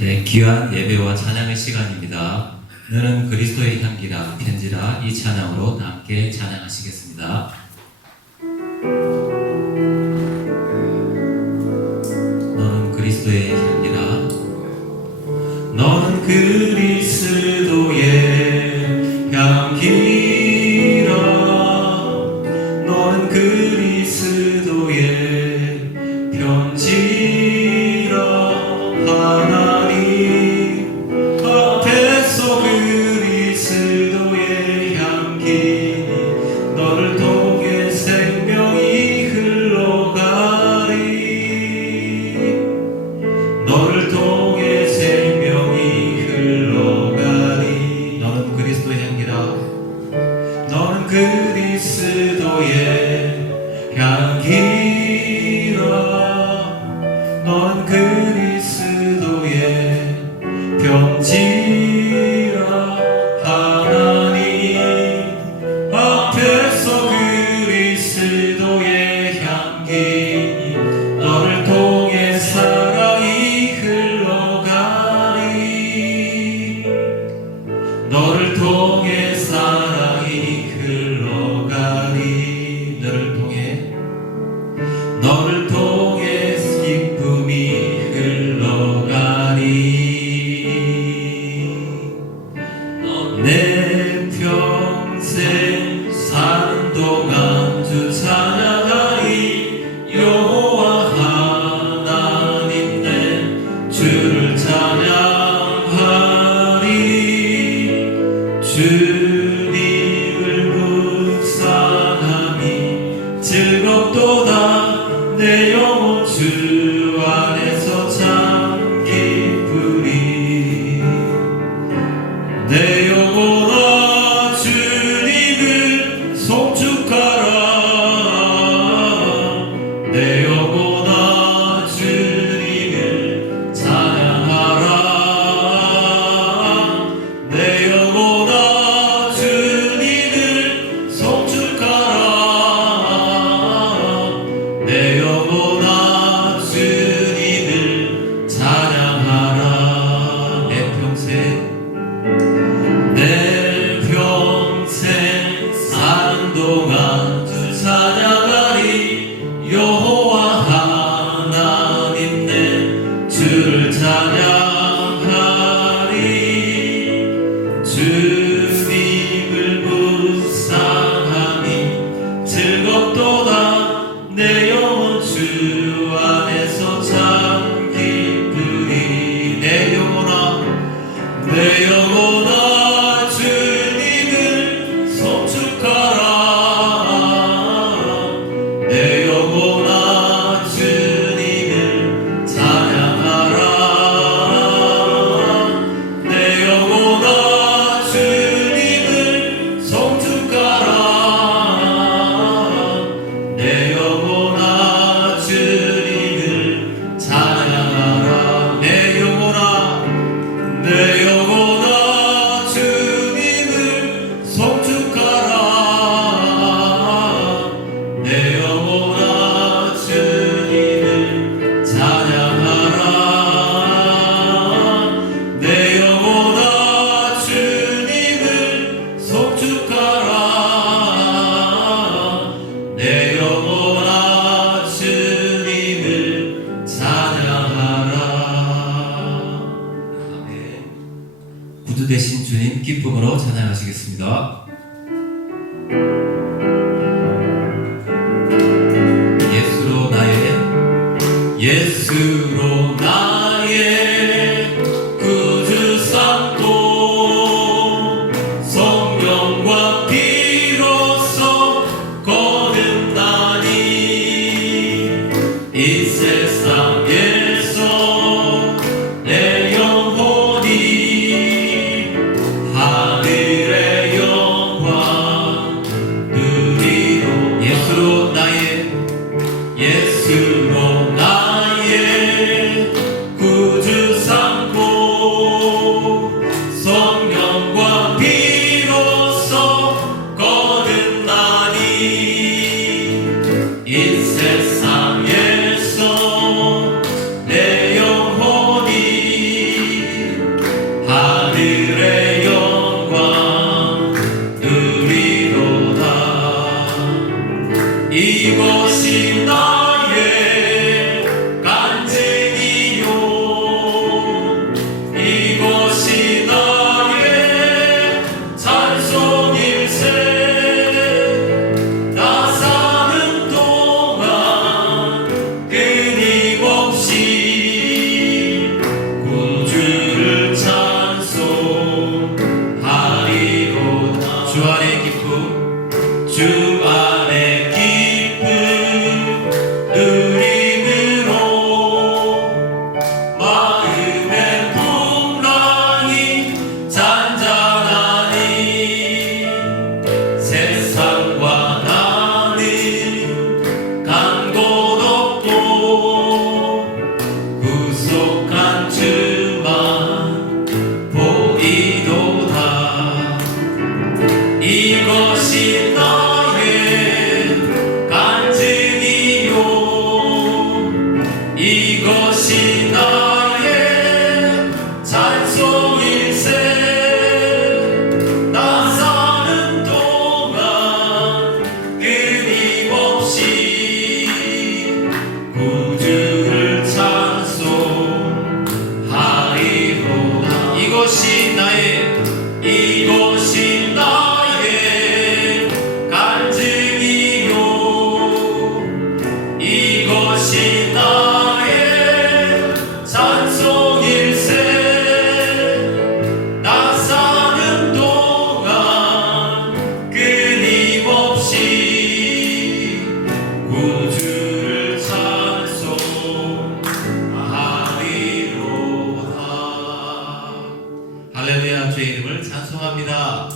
네, 귀한 예배와 찬양의 시간입니다. 너는 그리스도의 향기라 편지라 이 찬양으로 함께 찬양하시겠습니다. 너는 그리스도의 향기라 너는 그리스도의 향기라 너는 그리스도의 편지라 하나님 앞에서 그리스도의 향기 너를 통해 생명이 흘러가리 너를 통해 생명이 흘러가리 너는 그리스도의 향기라 너는 그리스도의 향기라 너는 그리스도의 편지라 하나님 앞에서 그리스도의 향기 너를 통해 사랑이 흘러가리 너를 통해 사랑이 흘러가리 너를 통해 기쁨이 흘러가리 내 평생 사는 동안 주 찬양하리 여호와 하나님 내 주를 찬양하리 주님을 묵상함이 즐겁도다 내 영혼 주 안에서 참 기쁘리 내 영혼아 주님을 송축하라 내 영혼아 주님을 찬양하라 내 영혼아 주님을 송축하라 내 영혼아 주님을 찬양하라 내 평생 사는 동안 주 찬양하리 여호와 하나님 내 주를 찬양하리 주님을 묵상함이 즐겁도다 내 영혼 주 안에서 참 기쁘리 내 영혼아 주님을 송축하라 내 영혼아 주님을 찬양하라 내 영혼아 주님을 송축하라 내 영혼아 주님을 찬양하라 내 영혼아 주님을 송축하라 내 영혼아 주님을 찬양하라 내 영혼아 주님을 송축하라 내 영혼아 주님을 찬양하라 구주 되신 주님 기쁨으로 찬양하시겠습니다. 예수로 나의 구주 삼고 성령과 피로써 거듭나니 이 세상에서 내 영혼이 하늘의 영광 할렐루야. 주의 이름을 찬송합니다.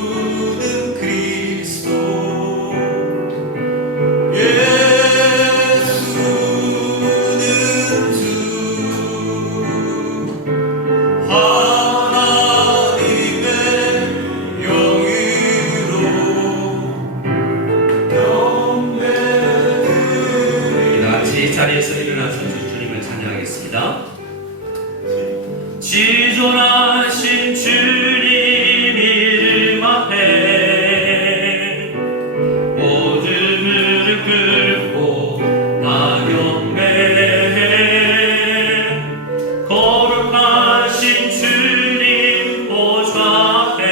예수는 그리스도, 예수는 주, 하나님의 영으로 경배드리리. 다 같이 자리에서 일어나서 주님을 찬양하겠습니다. 지존하신 주님 이름 앞에 모든 무릎 꿇고 다 경배해. 거룩하신 주님 보좌 앞에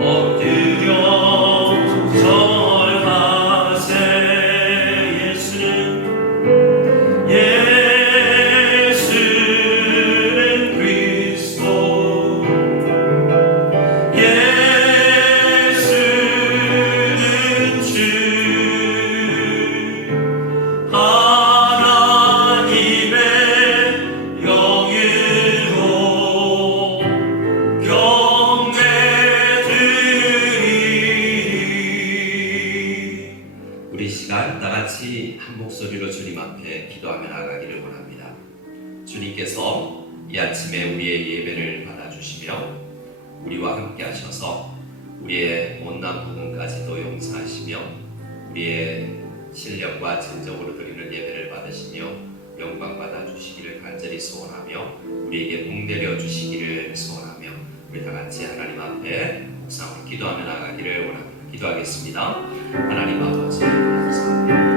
엎드려 절하세. 예수는 그리스도, 예수는 주, 하나님의 영으로 경배드리리. 우리 시간 다같이 한 목소리로 주님 앞에 기도하며 나가기를 원합니다. 주님께서 이 아침에 우리의 예배를 받아주시며 우리와 함께 하셔서 우리의 못난 부분까지도 용서하시며 우리의 실력과 진정으로 드리는 예배를 받으시며 영광 받아주시기를 간절히 소원하며 우리에게 복 내려주시기를 소원하며 우리 다같이 하나님 앞에 묵상으로 기도하며 나가기를 원합니다. 기도하겠습니다. 하나님 아버지 감사합니다.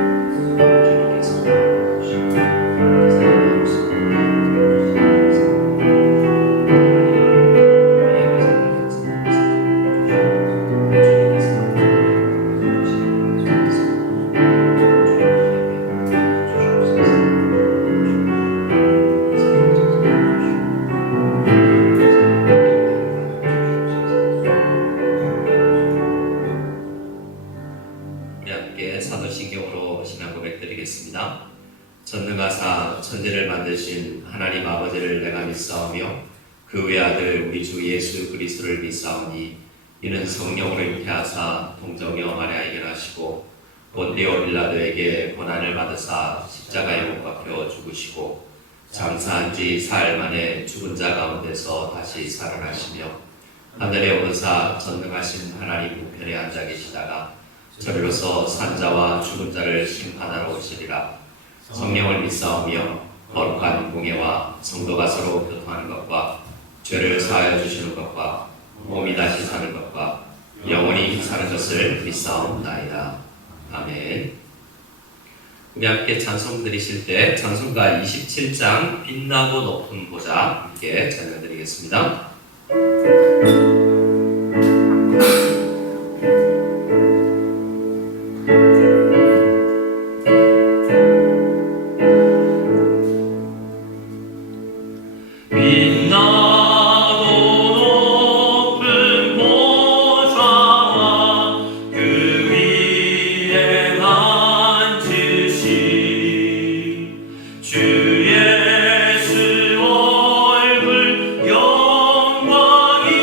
사도신경으로 신앙 고백 드리겠습니다. 전능하사 천지를 만드신 하나님 아버지를 내가 믿사오며 그 외아들 우리 주 예수 그리스도를 믿사오니 이는 성령으로 잉태하사 동정녀 마리아에게 나시고 본디오 빌라도에게 고난을 받으사 십자가에 못 박혀 죽으시고 장사한 지 사흘 만에 죽은 자 가운데서 다시 살아나시며 하늘에 오르사 전능하신 하나님 우편에 앉아 계시다가 저리로서 산자와 죽은 자를 심판하러 오시리라. 성령을 믿사오며 거룩한 공예와 성도가 서로 교통하는 것과 죄를 사하여 주시는 것과 몸이 다시 사는 것과 영원히 사는 것을 믿사옵나이다. 아멘. 우리 함께 찬송 드리실 때 찬송가 27장 빛나고 높은 보좌 함께 찬양 드리겠습니다. 주 예수 얼굴 영광이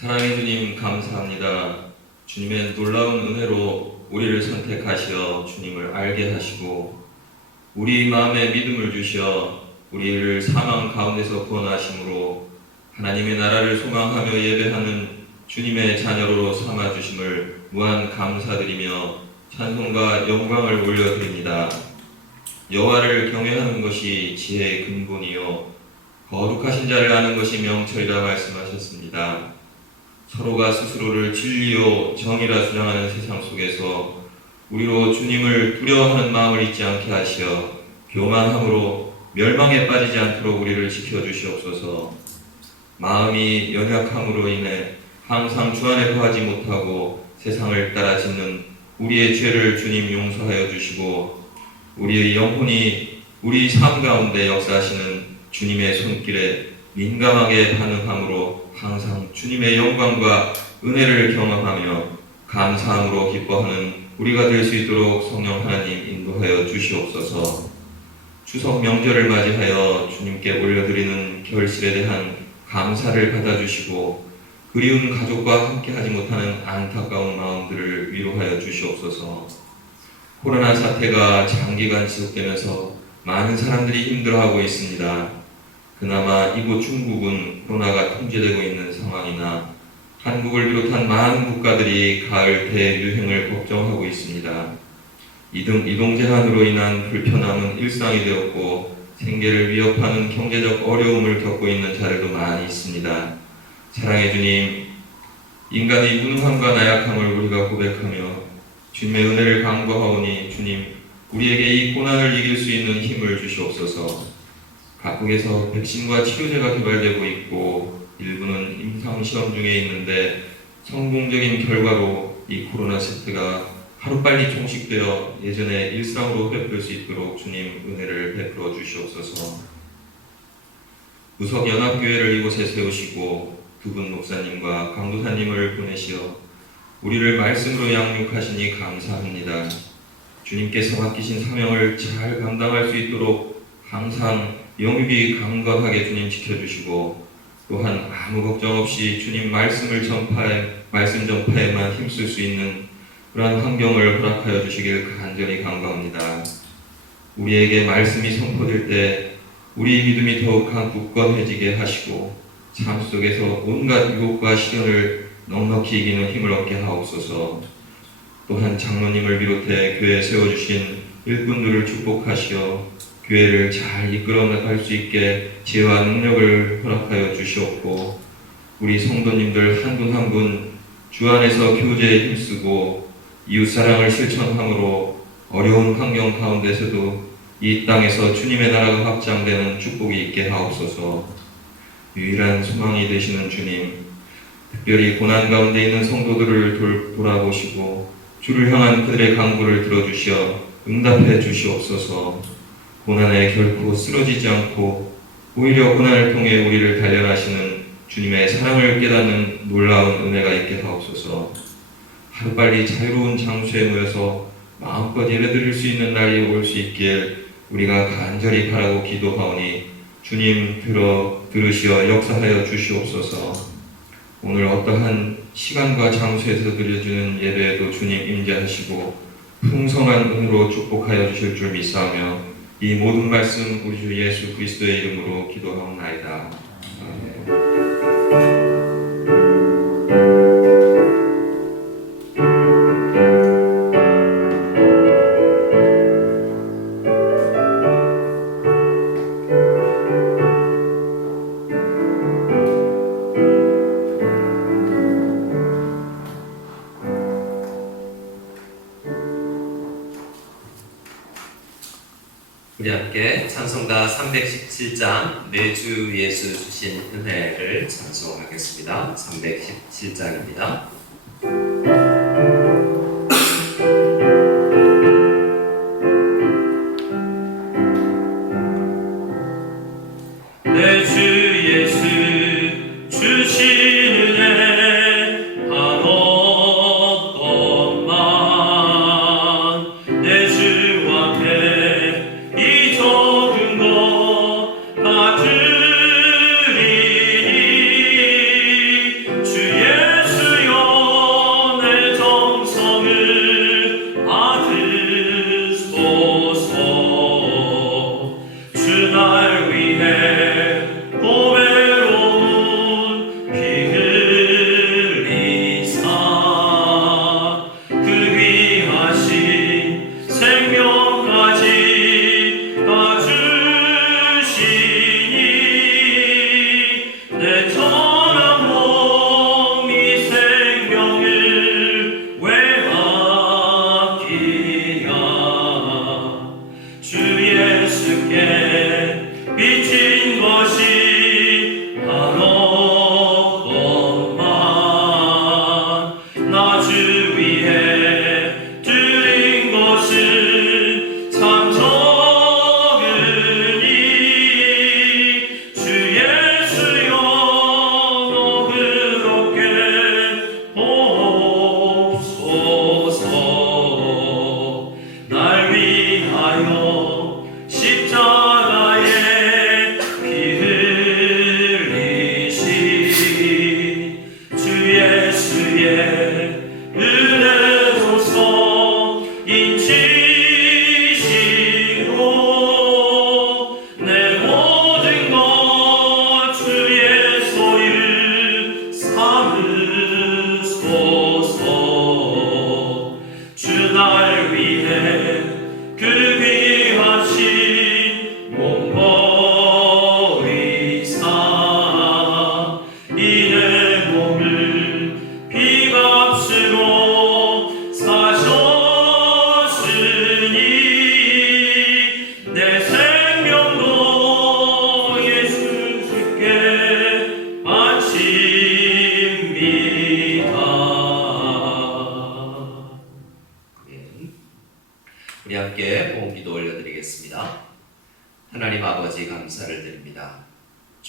사랑의 주님 감사합니다. 주님의 놀라운 은혜로 우리를 선택하시어 주님을 알게 하시고 우리 마음에 믿음을 주시어 우리를 사망 가운데서 구원하심으로 하나님의 나라를 소망하며 예배하는 주님의 자녀로 삼아주심을 무한 감사드리며 찬송과 영광을 올려드립니다. 여호와를 경외하는 것이 지혜의 근본이요 거룩하신 자를 아는 것이 명철이라 말씀하셨습니다. 서로가 스스로를 진리요 정의라 주장하는 세상 속에서 우리로 주님을 두려워하는 마음을 잊지 않게 하시어 교만함으로 멸망에 빠지지 않도록 우리를 지켜주시옵소서. 마음이 연약함으로 인해 항상 주 안에 거하지 못하고 세상을 따라 짓는 우리의 죄를 주님 용서하여 주시고 우리의 영혼이 우리 삶 가운데 역사하시는 주님의 손길에 민감하게 반응함으로 항상 주님의 영광과 은혜를 경험하며 감사함으로 기뻐하는 우리가 될 수 있도록 성령 하나님 인도하여 주시옵소서. 추석 명절을 맞이하여 주님께 올려드리는 결실에 대한 감사를 받아주시고 그리운 가족과 함께하지 못하는 안타까운 마음들을 위로하여 주시옵소서. 코로나 사태가 장기간 지속되면서 많은 사람들이 힘들어하고 있습니다. 그나마 이곳 중국은 코로나가 통제되고 있는 상황이나 한국을 비롯한 많은 국가들이 가을 대유행을 걱정하고 있습니다. 이동 제한으로 인한 불편함은 일상이 되었고 생계를 위협하는 경제적 어려움을 겪고 있는 자들도 많이 있습니다. 사랑의 주님, 인간의 무능함과 나약함을 우리가 고백하며 주님의 은혜를 간구하오니 주님, 우리에게 이 고난을 이길 수 있는 힘을 주시옵소서. 각국에서 백신과 치료제가 개발되고 있고 일부는 임상시험 중에 있는데 성공적인 결과로 이 코로나 사태가 하루빨리 종식되어 예전의 일상으로 회복될 수 있도록 주님 은혜를 베풀어 주시옵소서. 구석연합교회를 이곳에 세우시고 두 분 목사님과 강도사님을 보내시어 우리를 말씀으로 양육하시니 감사합니다. 주님께서 맡기신 사명을 잘 감당할 수 있도록 항상 영육이 강건하게 주님 지켜주시고 또한 아무 걱정 없이 주님 말씀 전파에만 힘쓸 수 있는 그러한 환경을 허락하여 주시길 간절히 간구합니다. 우리에게 말씀이 선포될 때 우리 믿음이 더욱 굳건해지게 하시고 삶 속에서 온갖 유혹과 시련을 넉넉히 이기는 힘을 얻게 하옵소서. 또한 장로님을 비롯해 교회에 세워주신 일꾼들을 축복하시어 교회를 잘 이끌어 나갈 수 있게 지혜와 능력을 허락하여 주시옵고 우리 성도님들 한 분 한 분 주 안에서 교제에 힘쓰고 이웃사랑을 실천함으로 어려운 환경 가운데서도 이 땅에서 주님의 나라가 확장되는 축복이 있게 하옵소서. 유일한 소망이 되시는 주님, 특별히 고난 가운데 있는 성도들을 돌아보시고 주를 향한 그들의 간구를 들어주시어 응답해 주시옵소서. 고난에 결코 쓰러지지 않고 오히려 고난을 통해 우리를 단련하시는 주님의 사랑을 깨닫는 놀라운 은혜가 있게 하옵소서. 하루빨리 자유로운 장소에 모여서 마음껏 예배드릴 수 있는 날이 올 수 있길 우리가 간절히 바라고 기도하오니 주님 들으시어 역사하여 주시옵소서. 오늘 어떠한 시간과 장소에서 드려주는 예배에도 주님 임재하시고 풍성한 은혜로 축복하여 주실 줄 믿사오며 이 모든 말씀 우리 주 예수 그리스도의 이름으로 기도하옵나이다. 아멘. 우리 함께 찬송가 317장 내 주 예수 주신 은혜를 찬송하겠습니다. 317장입니다. 내 주 예수 주신 은혜 한없건만 내 주 앞에 이 적은 것 다 드리니 주의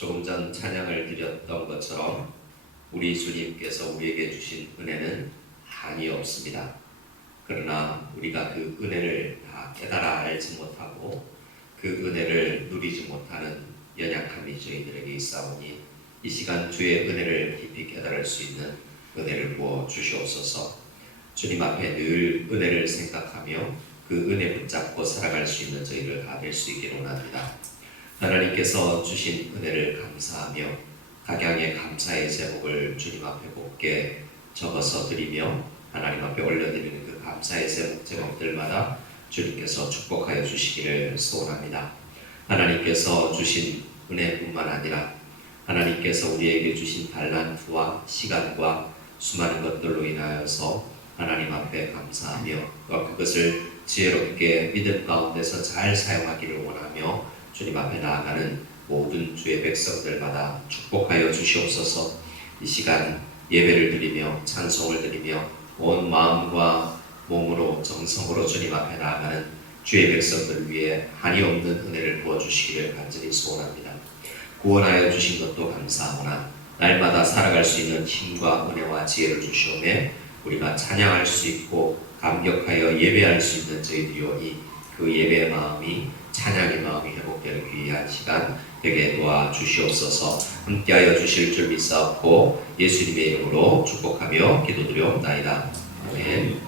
조금 전 찬양을 드렸던 것처럼 우리 주님께서 우리에게 주신 은혜는 한이 없습니다. 그러나 우리가 그 은혜를 다 깨달아 알지 못하고 그 은혜를 누리지 못하는 연약함이 저희들에게 있사오니 이 시간 주의 은혜를 깊이 깨달을 수 있는 은혜를 부어 주시옵소서. 주님 앞에 늘 은혜를 생각하며 그 은혜 붙잡고 살아갈 수 있는 저희를 다 될 수 있기를 원합니다. 하나님께서 주신 은혜를 감사하며 각양의 감사의 제목을 주님 앞에 곱게 적어서 드리며 하나님 앞에 올려드리는 그 감사의 제목들마다 주님께서 축복하여 주시기를 소원합니다. 하나님께서 주신 은혜뿐만 아니라 하나님께서 우리에게 주신 달란트와 시간과 수많은 것들로 인하여서 하나님 앞에 감사하며 그것을 지혜롭게 믿음 가운데서 잘 사용하기를 원하며 주님 앞에 나아가는 모든 주의 백성들마다 축복하여 주시옵소서. 이 시간 예배를 드리며 찬송을 드리며 온 마음과 몸으로 정성으로 주님 앞에 나아가는 주의 백성들 위해 한이 없는 은혜를 부어주시기를 간절히 소원합니다. 구원하여 주신 것도 감사하오나 날마다 살아갈 수 있는 힘과 은혜와 지혜를 주시오매 우리가 찬양할 수 있고 감격하여 예배할 수 있는 저희들이오니 그 예배의 마음이 찬양의 마음이 회복되는 귀한 시간 되게 도와주시옵소서. 함께하여 주실 줄 믿사옵고 예수님의 이름으로 축복하며 기도드려옵나이다. 아멘.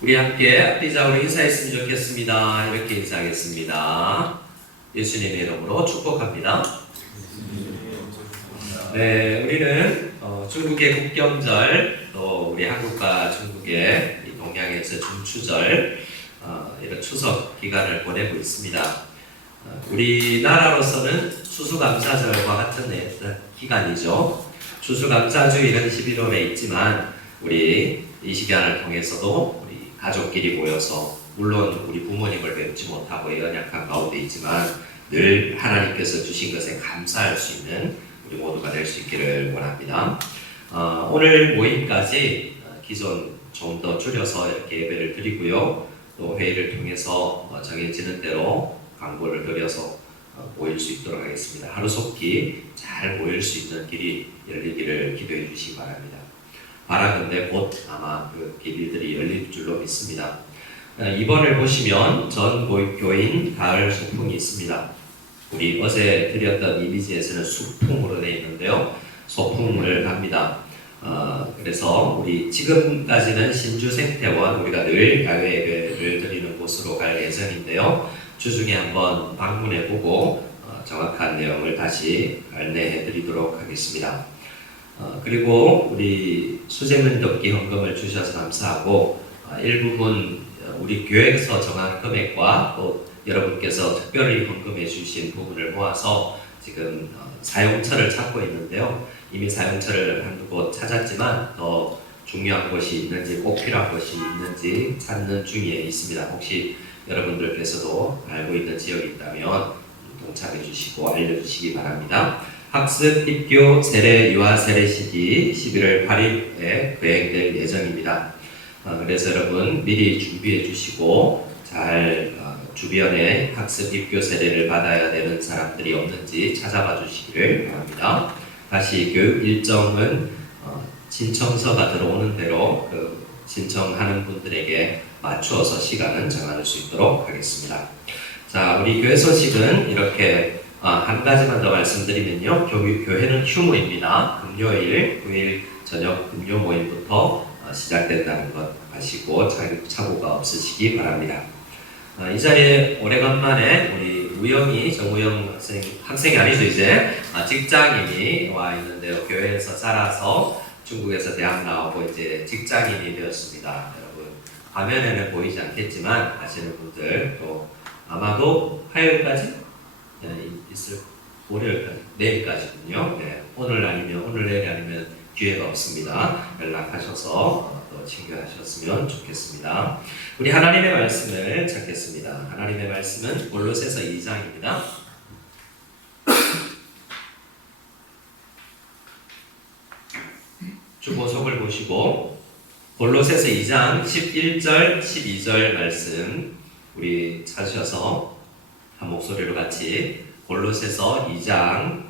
우리 함께 앞뒤 좌우로 인사했으면 좋겠습니다. 이렇게 인사하겠습니다. 예수님의 이름으로 축복합니다. 네, 우리는 중국의 국경절, 또 우리 한국과 중국의 이 동양에서 중추절, 이런 추석 기간을 보내고 있습니다. 우리나라로서는 추수감사절과 같은 기간이죠. 추수감사주일은 11월에 있지만 우리 이 시간을 통해서도 우리 가족끼리 모여서 물론 우리 부모님을 뵙지 못하고 연약한 가운데 있지만 늘 하나님께서 주신 것에 감사할 수 있는 우리 모두가 될 수 있기를 원합니다. 오늘 모임까지 기존 좀 더 줄여서 이렇게 예배를 드리고요. 또 회의를 통해서 정해지는 대로 광고를 드려서 모일 수 있도록 하겠습니다. 하루속히 잘 모일 수 있는 길이 열리기를 기도해 주시기 바랍니다. 바라건대 곧 아마 그 길들이 열릴 줄로 믿습니다. 2번을 보시면 전 교인 가을 소풍이 있습니다. 우리 어제 드렸던 이미지에서는 수풍으로 되어 있는데요. 소풍을 합니다. 그래서 우리 지금까지는 신주생태원 우리가 늘 야외 예배를 드리는 곳으로 갈 예정인데요. 주중에 한번 방문해보고 정확한 내용을 다시 안내해드리도록 하겠습니다. 그리고 우리 수제면 덮기 헌금을 주셔서 감사하고 일부분 우리 교회에서 정한 금액과 또 여러분께서 특별히 헌금해 주신 부분을 모아서 지금 사용처를 찾고 있는데요. 이미 사용처를 한두 곳 찾았지만 더 중요한 곳이 있는지 꼭 필요한 곳이 있는지 찾는 중에 있습니다. 혹시 여러분들께서도 알고 있는 지역이 있다면 동참해 주시고 알려주시기 바랍니다. 학습, 입교, 세례, 유아 세례식이 11월 8일에 거행될 예정입니다. 그래서 여러분 미리 준비해 주시고 잘 주변에 학습, 입교, 세례를 받아야 되는 사람들이 없는지 찾아봐 주시기를 바랍니다. 다시 교육 일정은 신청서가 들어오는 대로 그 신청하는 분들에게 맞추어서 시간은 정할 수 있도록 하겠습니다. 자, 우리 교회 소식은 이렇게 한 가지만 더 말씀드리면요. 교회는 휴무입니다. 금요일, 9일 저녁 금요 모임부터 시작된다는 것 아시고 착오가 없으시기 바랍니다. 이 자리에 오래간만에 우리 우영이 정우영 학생이 아니죠 이제 직장인이 와 있는데요. 교회에서 자라서 중국에서 대학 나오고 이제 직장인이 되었습니다. 여러분 화면에는 보이지 않겠지만 아시는 분들 또 아마도 화요일까지 있을 월요일까지 내일까지군요. 네, 오늘 아니면 오늘 내일 아니면 기회가 없습니다. 연락하셔서 또 친구하셨으면 좋겠습니다. 우리 하나님의 말씀을 찾겠습니다. 하나님의 말씀은 골로새서 2장입니다. 주보석을 보시고 골로새서 2장 11절 12절 말씀 우리 찾으셔서 한 목소리로 같이 골로새서 2장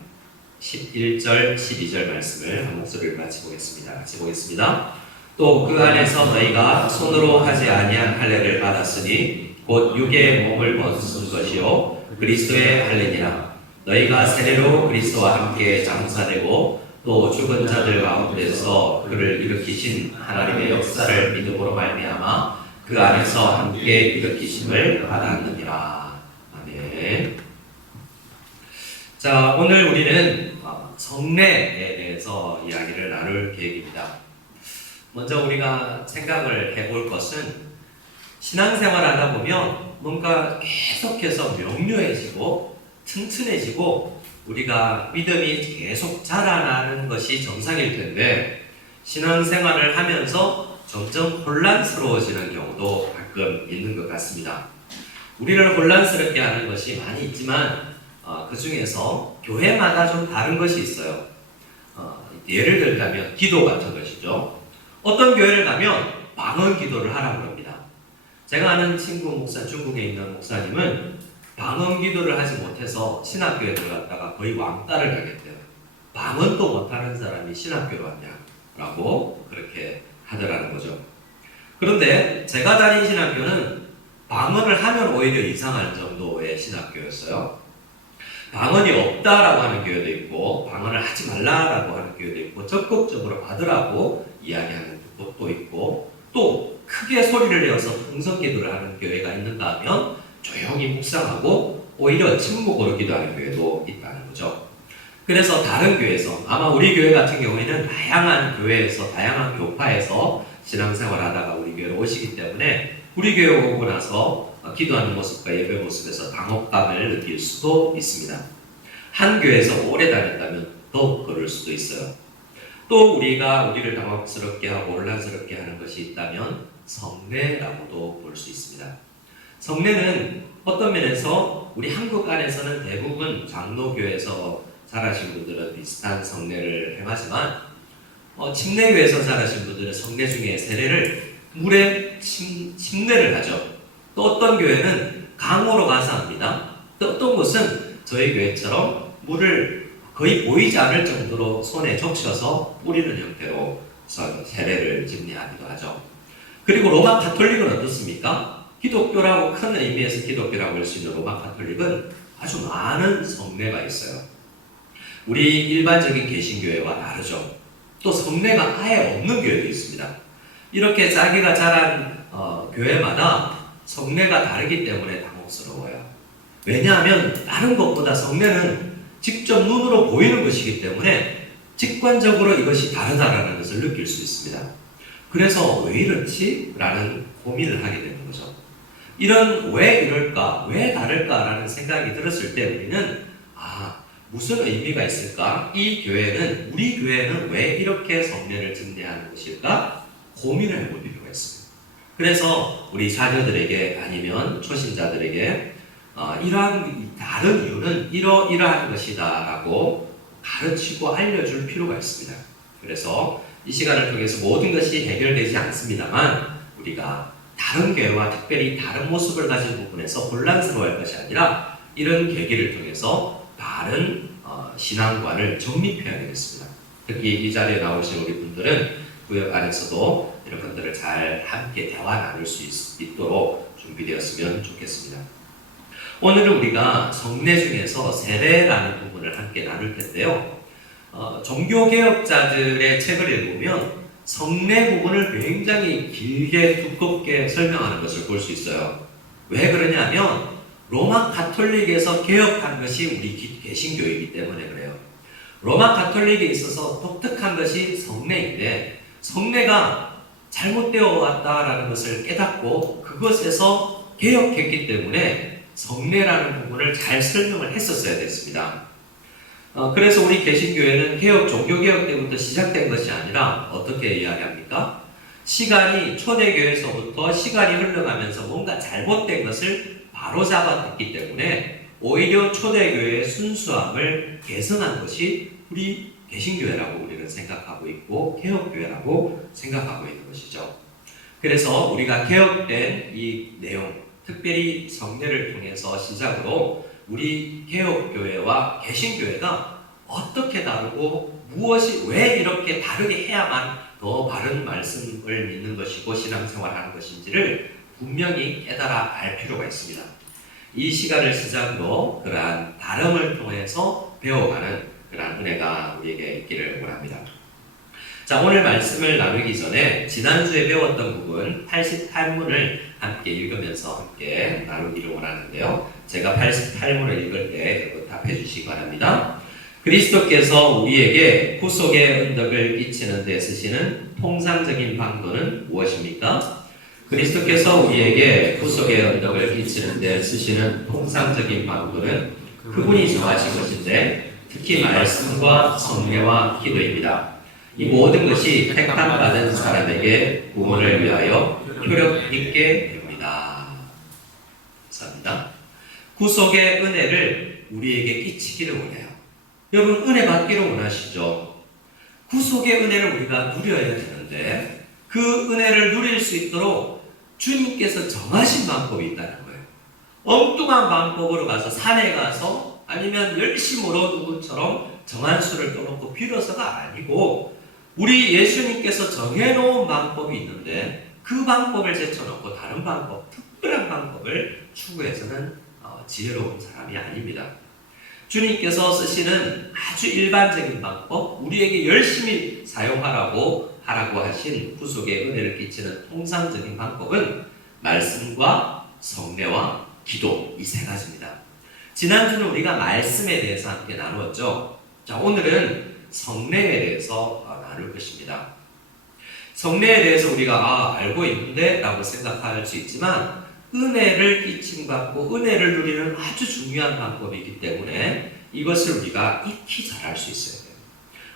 11절, 12절 말씀을 한 목소리로 같이 보겠습니다. 같이 보겠습니다. 또 그 안에서 너희가 손으로 하지 아니한 할례를 받았으니 곧 육의 몸을 벗은 것이요 그리스도의 할례니라. 너희가 세례로 그리스도와 함께 장사되고 또 죽은 자들 가운데서 그를 일으키신 하나님의 역사를 믿음으로 말미암아 그 안에서 함께 일으키심을 받았느니라. 아멘. 자, 오늘 우리는 성례에 대해서 이야기를 나눌 계획입니다. 먼저 우리가 생각을 해볼 것은 신앙생활 하다 보면 뭔가 계속해서 명료해지고 튼튼해지고 우리가 믿음이 계속 자라나는 것이 정상일 텐데 신앙생활을 하면서 점점 혼란스러워지는 경우도 가끔 있는 것 같습니다. 우리를 혼란스럽게 하는 것이 많이 있지만 그 중에서 교회마다 좀 다른 것이 있어요. 예를 들자면 기도 같은 것이죠. 어떤 교회를 가면 방언 기도를 하라고 합니다. 제가 아는 친구 목사, 중국에 있는 목사님은 방언 기도를 하지 못해서 신학교에 들어갔다가 거의 왕따를 당했대요. 방언도 못하는 사람이 신학교로 왔냐라고 그렇게 하더라는 거죠. 그런데 제가 다닌 신학교는 방언을 하면 오히려 이상할 정도의 신학교였어요. 방언이 없다라고 하는 교회도 있고 방언을 하지 말라라고 하는 교회도 있고 적극적으로 받으라고 이야기하는 곳도 있고 또 크게 소리를 내어서 통성 기도를 하는 교회가 있는가 하면 조용히 묵상하고 오히려 침묵으로 기도하는 교회도 있다는 거죠. 그래서 다른 교회에서 아마 우리 교회 같은 경우에는 다양한 교회에서 다양한 교파에서 신앙생활 하다가 우리 교회로 오시기 때문에 우리 교회 오고 나서 기도하는 모습과 예배 모습에서 당혹감을 느낄 수도 있습니다. 한 교회에서 오래 다녔다면 더욱 그럴 수도 있어요. 또 우리가 우리를 당혹스럽게 하고 혼란스럽게 하는 것이 있다면 성례라고도 볼 수 있습니다. 성례는 어떤 면에서 우리 한국 안에서는 대부분 장로교에서 자라신 분들은 비슷한 성례를 행하지만 침례교에서 자라신 분들은 성례 중에 세례를 물에 침례를 하죠. 또 어떤 교회는 강으로 가서 합니다. 또 어떤 곳은 저희 교회처럼 물을 거의 보이지 않을 정도로 손에 적셔서 뿌리는 형태로 세례를 집례하기도 하죠. 그리고 로마 가톨릭은 어떻습니까? 기독교라고 큰 의미에서 기독교라고 할 수 있는 로마 가톨릭은 아주 많은 성례가 있어요. 우리 일반적인 개신교회와 다르죠. 또 성례가 아예 없는 교회도 있습니다. 이렇게 자기가 자란 교회마다 성례가 다르기 때문에 당혹스러워요. 왜냐하면 다른 것보다 성례는 직접 눈으로 보이는 것이기 때문에 직관적으로 이것이 다르다라는 것을 느낄 수 있습니다. 그래서 왜 이렇지? 라는 고민을 하게 되는 거죠. 이런 왜 이럴까? 왜 다를까? 라는 생각이 들었을 때 우리는 무슨 의미가 있을까? 이 교회는 우리 교회는 왜 이렇게 성례를 증례하는 것일까? 고민을 해볼 필요가 있습니다. 그래서 우리 자녀들에게 아니면 초신자들에게 이러한 다른 이유는 이러한 것이다 라고 가르치고 알려줄 필요가 있습니다. 그래서 이 시간을 통해서 모든 것이 해결되지 않습니다만 우리가 다른 교회와 특별히 다른 모습을 가진 부분에서 혼란스러워할 것이 아니라 이런 계기를 통해서 다른 신앙관을 정립해야 되겠습니다. 특히 이 자리에 나오신 우리 분들은 구역 안에서도 이런 것들을 잘 함께 대화 나눌 수 있도록 준비되었으면 좋겠습니다. 오늘은 우리가 성례 중에서 세례라는 부분을 함께 나눌 텐데요. 종교개혁자들의 책을 읽으면 성례 부분을 굉장히 길게 두껍게 설명하는 것을 볼 수 있어요. 왜 그러냐면 로마 가톨릭에서 개혁한 것이 우리 개신교이기 때문에 그래요. 로마 가톨릭에 있어서 독특한 것이 성례인데 성례가 잘못되어 왔다라는 것을 깨닫고 그것에서 개혁했기 때문에 성례라는 부분을 잘 설명을 했었어야 됐습니다. 그래서 우리 개신교회는 종교개혁 때부터 시작된 것이 아니라 어떻게 이야기합니까? 초대교회에서부터 시간이 흘러가면서 뭔가 잘못된 것을 바로잡았기 때문에 오히려 초대교회의 순수함을 개선한 것이 우리 개신교회라고 우리는 생각하고 있고 개혁교회라고 생각하고 있는 것이죠. 그래서 우리가 개혁된 이 내용, 특별히 성례를 통해서 시작으로 우리 개혁교회와 개신교회가 어떻게 다르고 무엇이 왜 이렇게 다르게 해야만 더 바른 말씀을 믿는 것이고 신앙생활하는 것인지를 분명히 깨달아 알 필요가 있습니다. 이 시간을 시작으로 그러한 다름을 통해서 배워가는 그러한 은혜가 우리에게 있기를 원합니다. 자, 오늘 말씀을 나누기 전에 지난주에 배웠던 부분 88문을 함께 읽으면서 함께 나누기를 원하는데요. 제가 88문을 읽을 때 여러분 답해 주시기 바랍니다. 그리스도께서 우리에게 구속의 은덕을 끼치는 데 쓰시는 통상적인 방도는 무엇입니까? 그리스도께서 우리에게 구속의 은덕을 끼치는 데 쓰시는 통상적인 방도는 그분이 정하신 것인데 특히 말씀과 성례와 기도입니다. 이 모든 것이 택함받은 사람에게 구원을 위하여 효력 있게 됩니다. 감사합니다. 구속의 은혜를 우리에게 끼치기를 원해요. 여러분 은혜 받기를 원하시죠? 구속의 은혜를 우리가 누려야 되는데 그 은혜를 누릴 수 있도록 주님께서 정하신 방법이 있다는 거예요. 엉뚱한 방법으로 가서 산에 가서 아니면 열심으로 누구처럼 정한 수를 떠놓고 빌어서가 아니고 우리 예수님께서 정해놓은 방법이 있는데 그 방법을 제쳐놓고 다른 방법, 특별한 방법을 추구해서는 지혜로운 사람이 아닙니다. 주님께서 쓰시는 아주 일반적인 방법, 우리에게 열심히 사용하라고 하신 구속의 은혜를 끼치는 통상적인 방법은 말씀과 성례와 기도 이 세 가지입니다. 지난주는 우리가 말씀에 대해서 함께 나누었죠. 자, 오늘은 성례에 대해서 나눌 것입니다. 성례에 대해서 우리가 알고 있는데 라고 생각할 수 있지만 은혜를 끼침 받고 은혜를 누리는 아주 중요한 방법이기 때문에 이것을 우리가 익히 잘할 수 있어야 돼요.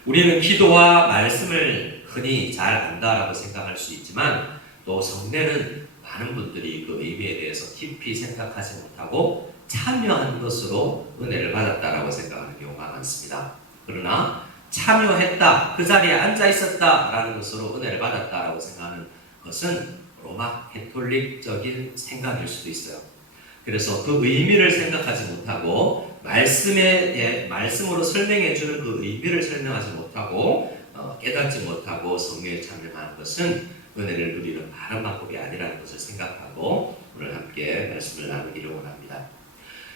우리는 기도와 말씀을 흔히 잘 안다라고 생각할 수 있지만 또 성례는 많은 분들이 그 의미에 대해서 깊이 생각하지 못하고 참여한 것으로 은혜를 받았다라고 생각하는 경우가 많습니다. 그러나 참여했다, 그 자리에 앉아 있었다라는 것으로 은혜를 받았다라고 생각하는 것은 로마 캐톨릭적인 생각일 수도 있어요. 그래서 그 의미를 생각하지 못하고 말씀으로 설명해 주는 그 의미를 설명하지 못하고 깨닫지 못하고 성령에 참여하는 것은 은혜를 누리는 바른 방법이 아니라는 것을 생각하고 오늘 함께 말씀을 나누기를 원합니다.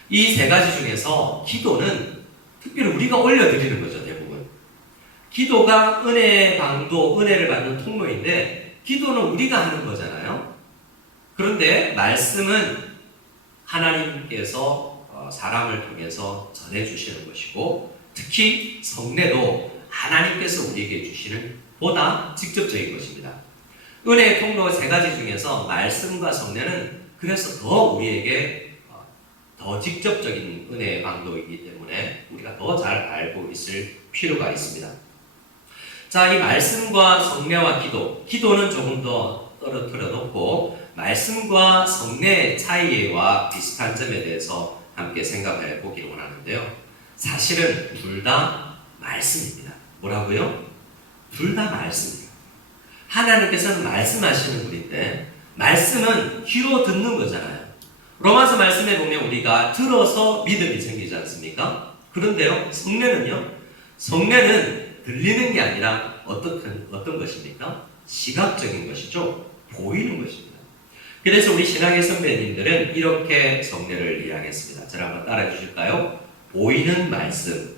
이 세 가지 중에서 기도는 특별히 우리가 올려드리는 거죠, 대부분. 기도가 은혜의 방도, 은혜를 받는 통로인데 기도는 우리가 하는 거잖아요. 그런데 말씀은 하나님께서 사람을 통해서 전해주시는 것이고 특히 성례도 하나님께서 우리에게 주시는 보다 직접적인 것입니다. 은혜의 통로 세 가지 중에서 말씀과 성례는 그래서 더 우리에게 더 직접적인 은혜의 방도이기 때문에 우리가 더 잘 알고 있을 필요가 있습니다. 자, 이 말씀과 성례와 기도는 조금 더 떨어뜨려 놓고 말씀과 성례의 차이와 비슷한 점에 대해서 함께 생각해 보기를 원하는데요. 사실은 둘 다 말씀입니다. 뭐라고요? 둘 다 말씀이에요. 하나님께서는 말씀하시는 분인데 말씀은 귀로 듣는 거잖아요. 로마서 말씀에 보면 우리가 들어서 믿음이 생기지 않습니까? 그런데요, 성례는요? 성례는 들리는 게 아니라 어떤 것입니까? 시각적인 것이죠. 보이는 것입니다. 그래서 우리 신앙의 선배님들은 이렇게 성례를 이해하겠습니다. 저를 한번 따라해 주실까요? 보이는 말씀.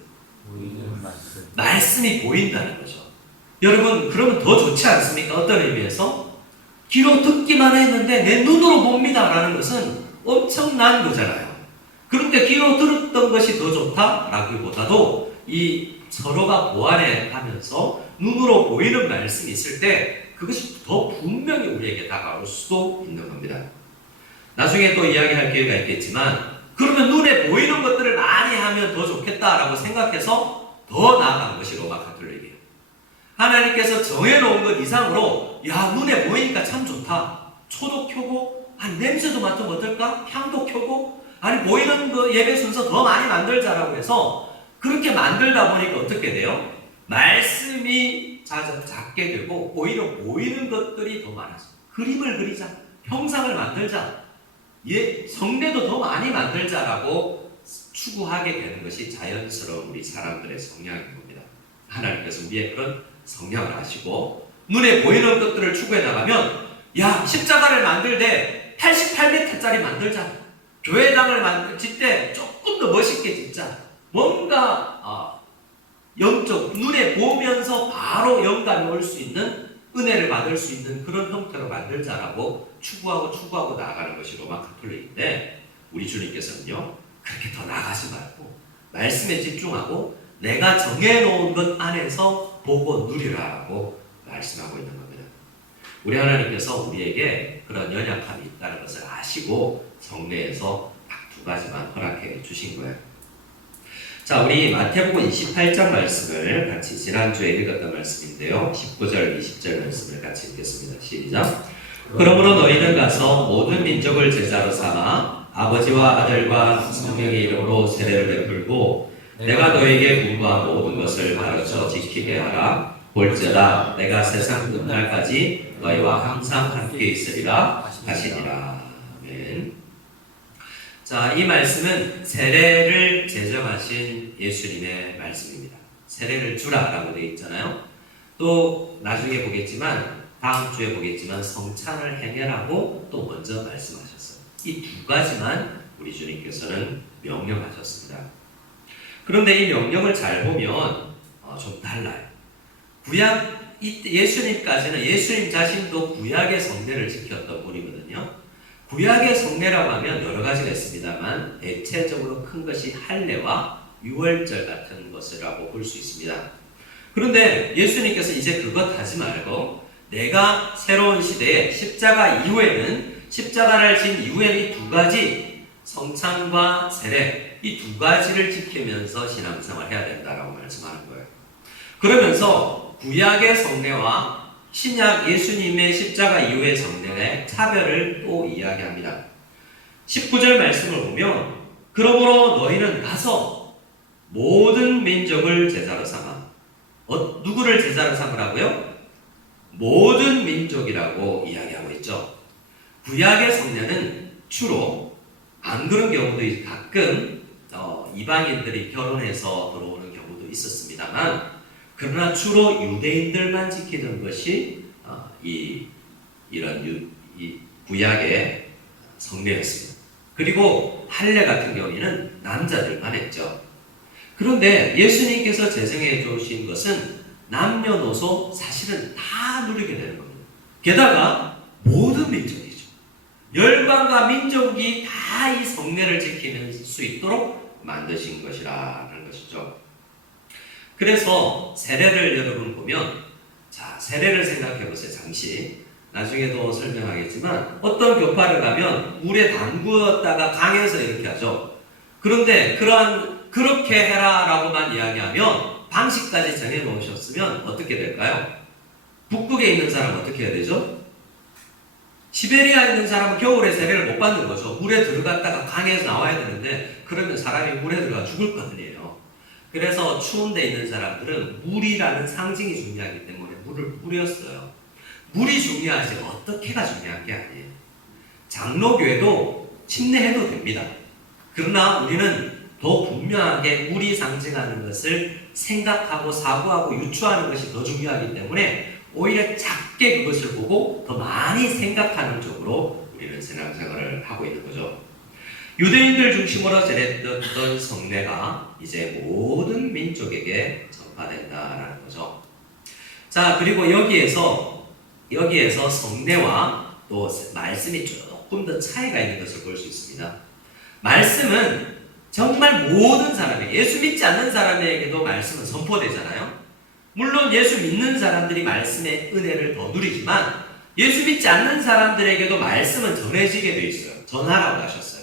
말씀이 보인다는 거죠. 여러분, 그러면 더 좋지 않습니까? 어떤 의미에서? 귀로 듣기만 했는데 내 눈으로 봅니다 라는 것은 엄청난 거잖아요. 그런데 귀로 들었던 것이 더 좋다라기보다도 이 서로가 보완해 가면서 눈으로 보이는 말씀이 있을 때 그것이 더 분명히 우리에게 다가올 수도 있는 겁니다. 나중에 또 이야기할 기회가 있겠지만 그러면 눈에 보이는 것들을 많이 하면 더 좋겠다라고 생각해서 더 나아간 것이 로마 가톨릭이에요. 하나님께서 정해놓은 것 이상으로 야, 눈에 보이니까 참 좋다. 초도 켜고 아니 냄새도 맡으면 어떨까? 향도 켜고 아니 보이는 그 예배 순서 더 많이 만들자라고 해서 그렇게 만들다 보니까 어떻게 돼요? 말씀이 작게 되고 오히려 보이는 것들이 더 많아져. 그림을 그리자. 형상을 만들자. 성례도 더 많이 만들자라고 추구하게 되는 것이 자연스러운 우리 사람들의 성향인 겁니다. 하나님께서 우리의 그런 성향을 아시고 눈에 보이는 것들을 추구해 나가면 야 십자가를 만들되 88m짜리 만들자. 교회당을 짓되 조금 더 멋있게 짓자. 뭔가 영적 눈에 보면서 바로 영감이 올 수 있는 은혜를 받을 수 있는 그런 형태로 만들자라고 추구하고 나아가는 것이 로마 카톨릭인데 우리 주님께서는요 그렇게 더 나가지 말고 말씀에 집중하고 내가 정해놓은 것 안에서 보고 누리라고 말씀하고 있는 겁니다. 우리 하나님께서 우리에게 그런 연약함이 있다는 것을 아시고 성례에서 딱 2가지만 허락해 주신 거예요. 자, 우리 마태복음 28장 말씀을 같이 지난주에 읽었던 말씀인데요. 19절, 20절 말씀을 같이 읽겠습니다. 시작. 그러므로 너희는 가서 모든 민족을 제자로 삼아 아버지와 아들과 성령의 이름으로 세례를 베풀고 내가 너에게 공부한 모든 것을 가르쳐 지키게 하라. 볼지어다 내가 세상 끝날까지 너희와 항상 함께 있으리라 하시니라. 아멘. 자, 이 말씀은 세례를 제정하신 예수님의 말씀입니다. 세례를 주라라고 되어 있잖아요. 또 나중에 보겠지만 다음 주에 보겠지만 성찬을 행해라고 또 먼저 말씀하셨어요. 이 2가지만 우리 주님께서는 명령하셨습니다. 그런데 이 명령을 잘 보면 좀 달라요. 구약 예수님까지는 예수님 자신도 구약의 성례를 지켰던 분이거든요. 구약의 성례라고 하면 여러 가지가 있습니다만 대체적으로 큰 것이 할례와 유월절 같은 것이라고 볼 수 있습니다. 그런데 예수님께서 이제 그것 하지 말고 내가 새로운 시대에 십자가 이후에는 십자가를 진 이후에는 이 2가지 성찬과 세례 이 2가지를 지키면서 신앙생활을 해야 된다라고 말씀하는 거예요. 그러면서 구약의 성례와 신약 예수님의 십자가 이후의 성례의 차별을 또 이야기합니다. 19절 말씀을 보면 그러므로 너희는 가서 모든 민족을 제자로 삼아 누구를 제자로 삼으라고요? 모든 민족이라고 이야기하고 있죠. 구약의 성례는 주로 안 그런 경우도 가끔 이방인들이 결혼해서 들어오는 경우도 있었습니다만 그러나 주로 유대인들만 지키던 것이 이런 구약의 성례였습니다. 그리고 할례 같은 경우에는 남자들만 했죠. 그런데 예수님께서 제정해 주신 것은 남녀노소 사실은 다 누리게 되는 겁니다. 게다가 모든 민족이죠. 열방과 민족이 다 이 성례를 지킬 수 있도록 만드신 것이라는 것이죠. 그래서 세례를 여러분 보면 자 세례를 생각해 보세요. 잠시 나중에도 설명하겠지만 어떤 교파를 가면 물에 담그었다가 강에서 이렇게 하죠. 그런데 그렇게 해라라고만 이야기하면 방식까지 정해 놓으셨으면 어떻게 될까요? 북극에 있는 사람은 어떻게 해야 되죠? 시베리아에 있는 사람은 겨울에 세례를 못 받는 거죠. 물에 들어갔다가 강에서 나와야 되는데 그러면 사람이 물에 들어가 죽을 거 아니에요. 그래서 추운 데 있는 사람들은 물이라는 상징이 중요하기 때문에 물을 뿌렸어요. 물이 중요하지 어떻게가 중요한 게 아니에요. 장로교회도 침례해도 됩니다. 그러나 우리는 더 분명하게 물이 상징하는 것을 생각하고 사고하고 유추하는 것이 더 중요하기 때문에 오히려 작게 그것을 보고 더 많이 생각하는 쪽으로 우리는 신앙생활을 하고 있는 거죠. 유대인들 중심으로 전했던 성례가 이제 모든 민족에게 전파된다라는 거죠. 자, 그리고 여기에서 성례와 또 말씀이 조금 더 차이가 있는 것을 볼 수 있습니다. 말씀은 정말 모든 사람에게, 예수 믿지 않는 사람에게도 말씀은 선포되잖아요. 물론 예수 믿는 사람들이 말씀의 은혜를 더 누리지만 예수 믿지 않는 사람들에게도 말씀은 전해지게 되어 있어요. 전하라고 하셨어요.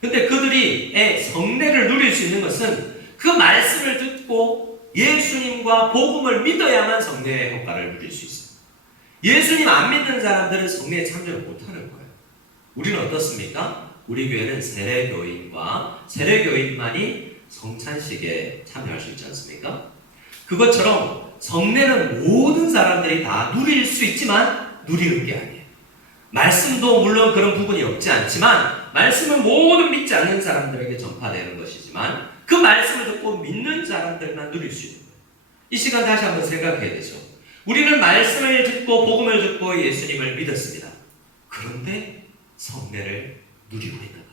근데 그들이 성례를 누릴 수 있는 것은 그 말씀을 듣고 예수님과 복음을 믿어야만 성례의 효과를 누릴 수 있어요. 예수님 안 믿는 사람들은 성례에 참여를 못하는 거예요. 우리는 어떻습니까? 우리 교회는 세례교인만이 성찬식에 참여할 수 있지 않습니까? 그것처럼 성례는 모든 사람들이 다 누릴 수 있지만 누리는 게 아니에요. 말씀도 물론 그런 부분이 없지 않지만 말씀은 모든 믿지 않는 사람들에게 전파되는 것이지만 그 말씀을 듣고 믿는 사람들만 누릴 수 있는 거예요. 이 시간 다시 한번 생각해야 되죠. 우리는 말씀을 듣고 복음을 듣고 예수님을 믿었습니다. 그런데 성례를 누리고 있는가?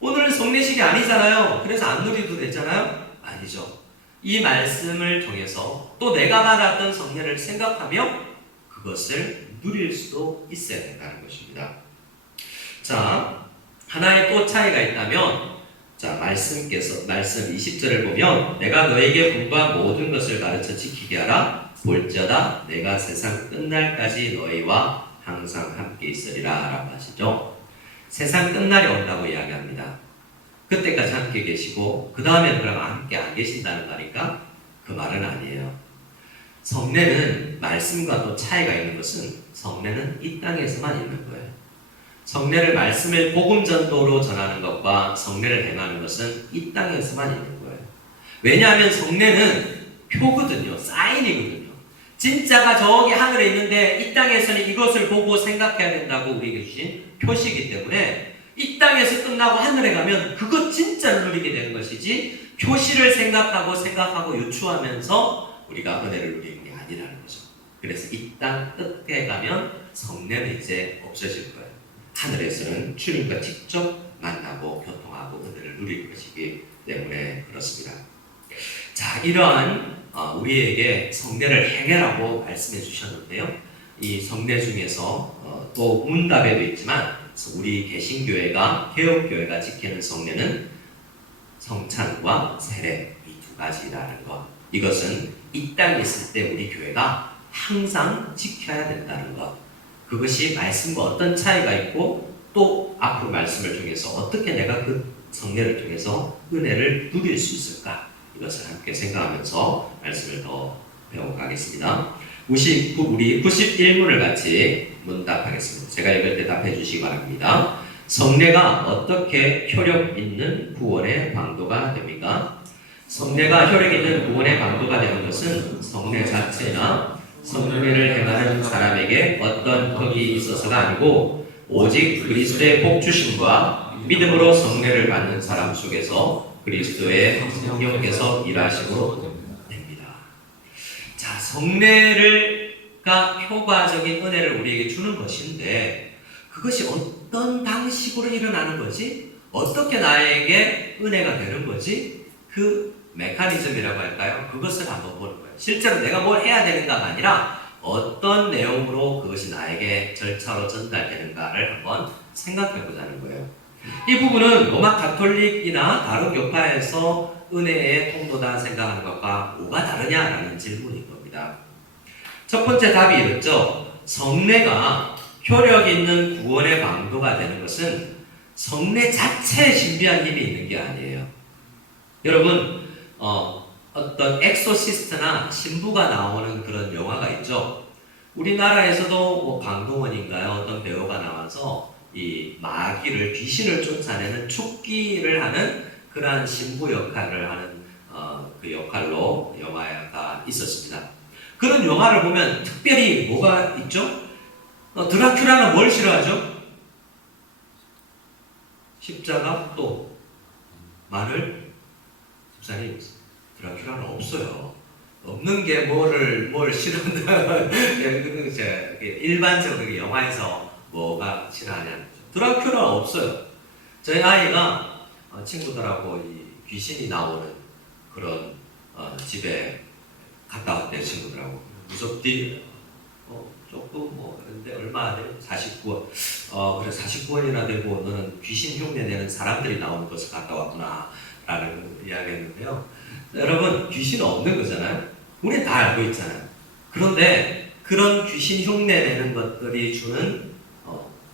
오늘은 성례식이 아니잖아요. 그래서 안 누리도 되잖아요? 아니죠. 이 말씀을 통해서 또 내가 받았던 성례를 생각하며 그것을 누릴 수도 있어야 된다는 것입니다. 자, 하나의 또 차이가 있다면, 자, 말씀 20절을 보면, 내가 너에게 분부한 모든 것을 가르쳐 지키게 하라. 볼지어다 내가 세상 끝날까지 너희와 항상 함께 있으리라 라고 하시죠. 세상 끝날이 온다고 이야기합니다. 그때까지 함께 계시고 그 다음에는 그럼 함께 안 계신다는 말인가? 그 말은 아니에요. 성례는 말씀과 또 차이가 있는 것은 성례는 이 땅에서만 있는 거예요. 성례를 말씀을 복음 전도로 전하는 것과 성례를 행하는 것은 이 땅에서만 있는 거예요. 왜냐하면 성례는 표거든요. 사인이거든요. 진짜가 저기 하늘에 있는데 이 땅에서는 이것을 보고 생각해야 된다고 우리에게 주신 표시이기 때문에 이 땅에서 끝나고 하늘에 가면 그것 진짜를 누리게 되는 것이지 표시를 생각하고 유추하면서 우리가 은혜를 누리는 게 아니라는 거죠. 그래서 이 땅 끝에 가면 성례는 이제 없어질 거예요. 하늘에서는 주님과 직접 만나고 교통하고 은혜를 누릴 것이기 때문에 그렇습니다. 자, 이러한 우리에게 성례를 행해라고 말씀해 주셨는데요. 이 성례 중에서 또 문답에도 있지만 우리 개신교회가 개혁교회가 지키는 성례는 성찬과 세례 이 두 가지라는 것. 이것은 이 땅에 있을 때 우리 교회가 항상 지켜야 된다는 것. 그것이 말씀과 어떤 차이가 있고 또 앞으로 말씀을 통해서 어떻게 내가 그 성례를 통해서 은혜를 누릴 수 있을까? 이것을 함께 생각하면서 말씀을 더 배워가겠습니다. 우리 91문을 같이 문답하겠습니다. 제가 읽을 때 답해 주시기 바랍니다. 성례가 어떻게 효력 있는 구원의 방도가 됩니까? 성례가 효력 있는 구원의 방도가 되는 것은 성례 자체나 성례를 행하는 사람에게 어떤 덕이 있어서가 아니고 오직 그리스도의 복 주심과 믿음으로 성례를 받는 사람 속에서 그리스도의 성령께서 일하심으로 됩니다. 자, 성례가 효과적인 은혜를 우리에게 주는 것인데 그것이 어떤 방식으로 일어나는 거지? 어떻게 나에게 은혜가 되는 거지? 그 메커니즘이라고 할까요? 그것을 한번 보는 거예요. 실제로 내가 뭘 해야 되는가가 아니라 어떤 내용으로 그것이 나에게 절차로 전달되는가를 한번 생각해 보자는 거예요. 이 부분은 로마 가톨릭이나 다른 교파에서 은혜의 통도다 생각하는 것과 뭐가 다르냐라는 질문인 겁니다. 첫 번째 답이 이렇죠. 성례가 효력 있는 구원의 방도가 되는 것은 성례 자체에 신비한 힘이 있는 게 아니에요. 여러분, 어떤 엑소시스트나 신부가 나오는 그런 영화가 있죠. 우리나라에서도 뭐 강동원인가요? 어떤 배우가 나와서 이 마귀를 귀신을 쫓아내는 축기를 하는 그러한 신부 역할을 하는 그 역할로 영화가 있었습니다. 그런 영화를 보면 특별히 뭐가 있죠? 드라큘라는 뭘 싫어하죠? 십자가 또 마늘. 집사님, 드라큘라는 없어요. 없는 게 뭘 싫어한다. 일반적으로 영화에서 뭐가 싫어하냐는 거죠. 드라큘라 없어요. 저희 아이가 친구들하고 이 귀신이 나오는 그런 집에 갔다 왔대요. 친구들하고. 무섭디? 조금 근데 얼마 안 돼요? 49원. 그래 49원이나 되고 너는 귀신 흉내 내는 사람들이 나오는 곳을 갔다 왔구나 라는 이야기했는데요. 여러분, 귀신은 없는 거잖아요. 우리 다 알고 있잖아요. 그런데 그런 귀신 흉내 내는 것들이 주는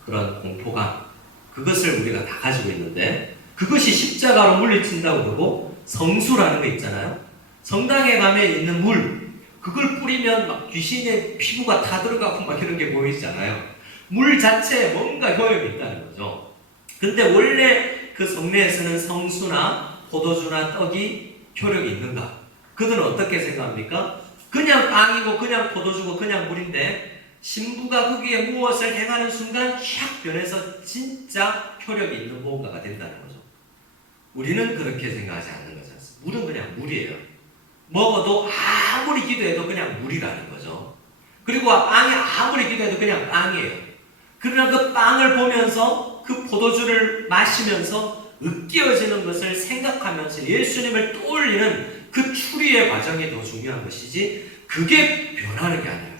그런 공포감, 그것을 우리가 다 가지고 있는데 그것이 십자가로 물리친다고 그러고 성수라는 거 있잖아요. 성당에 가면 있는 물, 그걸 뿌리면 막 귀신의 피부가 다 들어가고 막 이런 게 보이잖아요. 물 자체에 뭔가 효용이 있다는 거죠. 근데 원래 그 성례에서는 성수나 포도주나 떡이 효력이 있는가? 그들은 어떻게 생각합니까? 그냥 빵이고 그냥 포도주고 그냥 물인데 신부가 거기에 무엇을 행하는 순간 샥 변해서 진짜 효력이 있는 무언가가 된다는 거죠. 우리는 그렇게 생각하지 않는 거지 않습니까? 물은 그냥 물이에요. 먹어도 아무리 기도해도 그냥 물이라는 거죠. 그리고 빵이 아무리 기도해도 그냥 빵이에요. 그러나 그 빵을 보면서 그 포도주를 마시면서 으깨어지는 것을 생각하면서 예수님을 떠올리는 그 추리의 과정이 더 중요한 것이지 그게 변하는 게 아니에요.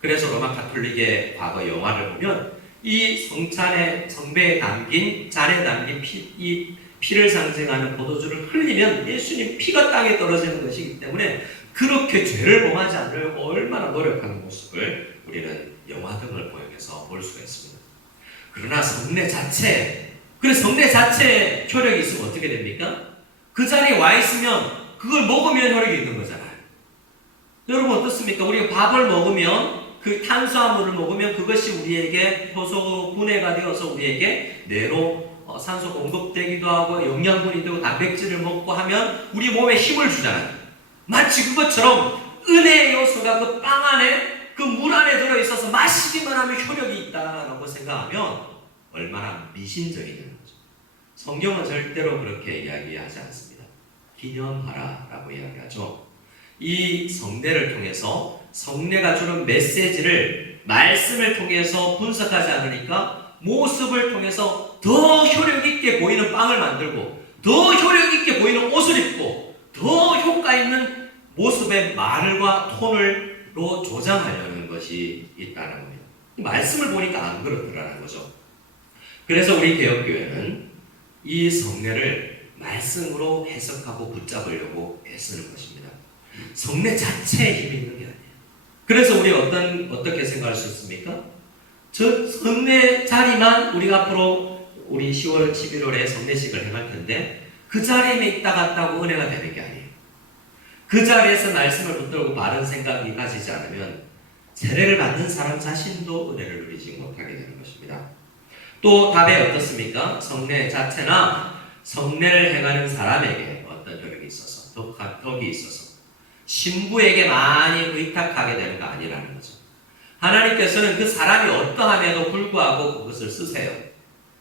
그래서 로마 가톨릭의 과거 영화를 보면 이 성배에 담긴 잔에 담긴 이 피를 상징하는 포도주를 흘리면 예수님 피가 땅에 떨어지는 것이기 때문에 그렇게 죄를 범하지 않으려고 얼마나 노력하는 모습을 우리는 영화 등을 보여서 볼 수가 있습니다. 그러나 성례 자체에 효력이 있으면 어떻게 됩니까? 그 자리에 와 있으면 그걸 먹으면 혈액이 있는 거잖아요. 여러분 어떻습니까? 우리가 밥을 먹으면 그 탄수화물을 먹으면 그것이 우리에게 효소 분해가 되어서 우리에게 뇌로 산소 공급되기도 하고 영양분이 되고 단백질을 먹고 하면 우리 몸에 힘을 주잖아요. 마치 그것처럼 은혜의 요소가 그 빵 안에 그 물 안에 들어있어서 마시기만 하면 효력이 있다라고 생각하면 얼마나 미신적이냐는 거죠. 성경은 절대로 그렇게 이야기하지 않습니다. 기념하라 라고 이야기하죠. 이 성례를 통해서 성례가 주는 메시지를 말씀을 통해서 분석하지 않으니까 모습을 통해서 더 효력있게 보이는 빵을 만들고 더 효력있게 보이는 옷을 입고 더 효과 있는 모습의 말과 톤을로 조장하려는 것이 있다는 겁니다. 말씀을 보니까 안 그렇더라는 거죠. 그래서 우리 개혁교회는 이 성례를 말씀으로 해석하고 붙잡으려고 애쓰는 것입니다. 성례 자체에 힘이 있는 게 아니에요. 그래서 우리 어떻게 생각할 수 있습니까? 저 성례 자리만 우리가 앞으로 우리 10월, 11월에 성례식을 행할 텐데 그 자리에 있다 갔다고 은혜가 되는 게 아니에요. 그 자리에서 말씀을 붙들고 바른 생각이 가지지 않으면 세례를 받는 사람 자신도 은혜를 누리지 못하게 되는 것입니다. 또 답이 어떻습니까? 성례 자체나 성례를 행하는 사람에게 어떤 효력이 있어서 덕이 있어서 신부에게 많이 의탁하게 되는 거 아니라는 거죠. 하나님께서는 그 사람이 어떠함에도 불구하고 그것을 쓰세요.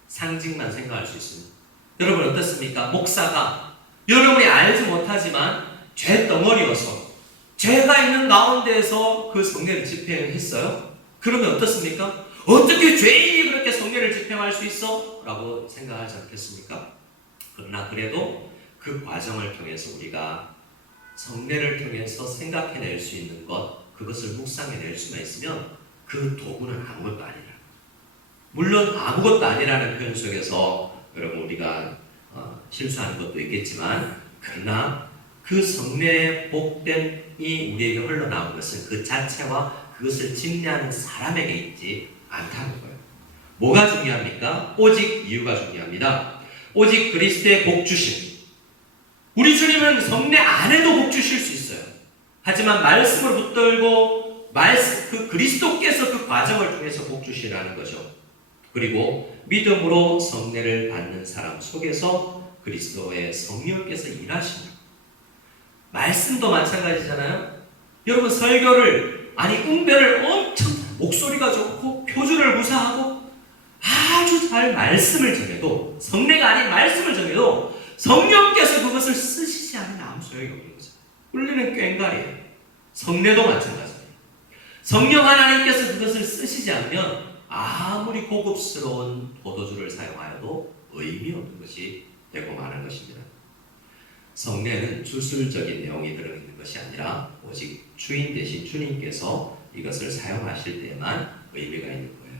상징만 생각할 수 있습니다. 여러분 어떻습니까? 목사가 여러분이 알지 못하지만 죄덩어리여서 죄가 있는 가운데에서 그 성례를 집행했어요? 그러면 어떻습니까? 어떻게 죄인이 그렇게 성례를 집행할 수 있어? 라고 생각하지 않겠습니까? 그러나 그래도 그 과정을 통해서 우리가 성례를 통해서 생각해낼 수 있는 것, 그것을 묵상해낼 수만 있으면 그 도구는 아무것도 아니라. 물론 아무것도 아니라는 표현 속에서 여러분 우리가 실수하는 것도 있겠지만 그러나 그 성례의 복됨이 우리에게 흘러나온 것은 그 자체와 그것을 집례하는 사람에게 있지 않다는 거예요. 뭐가 중요합니까? 오직 이유가 중요합니다. 오직 그리스도의 복 주심. 우리 주님은 성례 안 해도 복 주실 수 있어요. 하지만 말씀을 붙들고 그 그리스도께서 그 과정을 통해서 복 주시라는 거죠. 그리고 믿음으로 성례를 받는 사람 속에서 그리스도의 성령께서 일하십니다. 말씀도 마찬가지잖아요. 여러분 설교를 응배를 엄청 목소리가 좋고 표준을 구사하고 아주 잘 말씀을 전해도 성례가 아닌 말씀을 전해도 성령께서 그것을 쓰시지 않으면 아무 소용이 없는 거죠. 울리는 꽹과리예요. 성례도 마찬가지예요. 성령 하나님께서 그것을 쓰시지 않으면 아무리 고급스러운 포도주를 사용하여도 의미 없는 것이 되고 마는 것입니다. 성례는 주술적인 내용이 들어있는 것이 아니라 오직 주인 대신 주님께서 이것을 사용하실 때만 의미가 있는 거예요.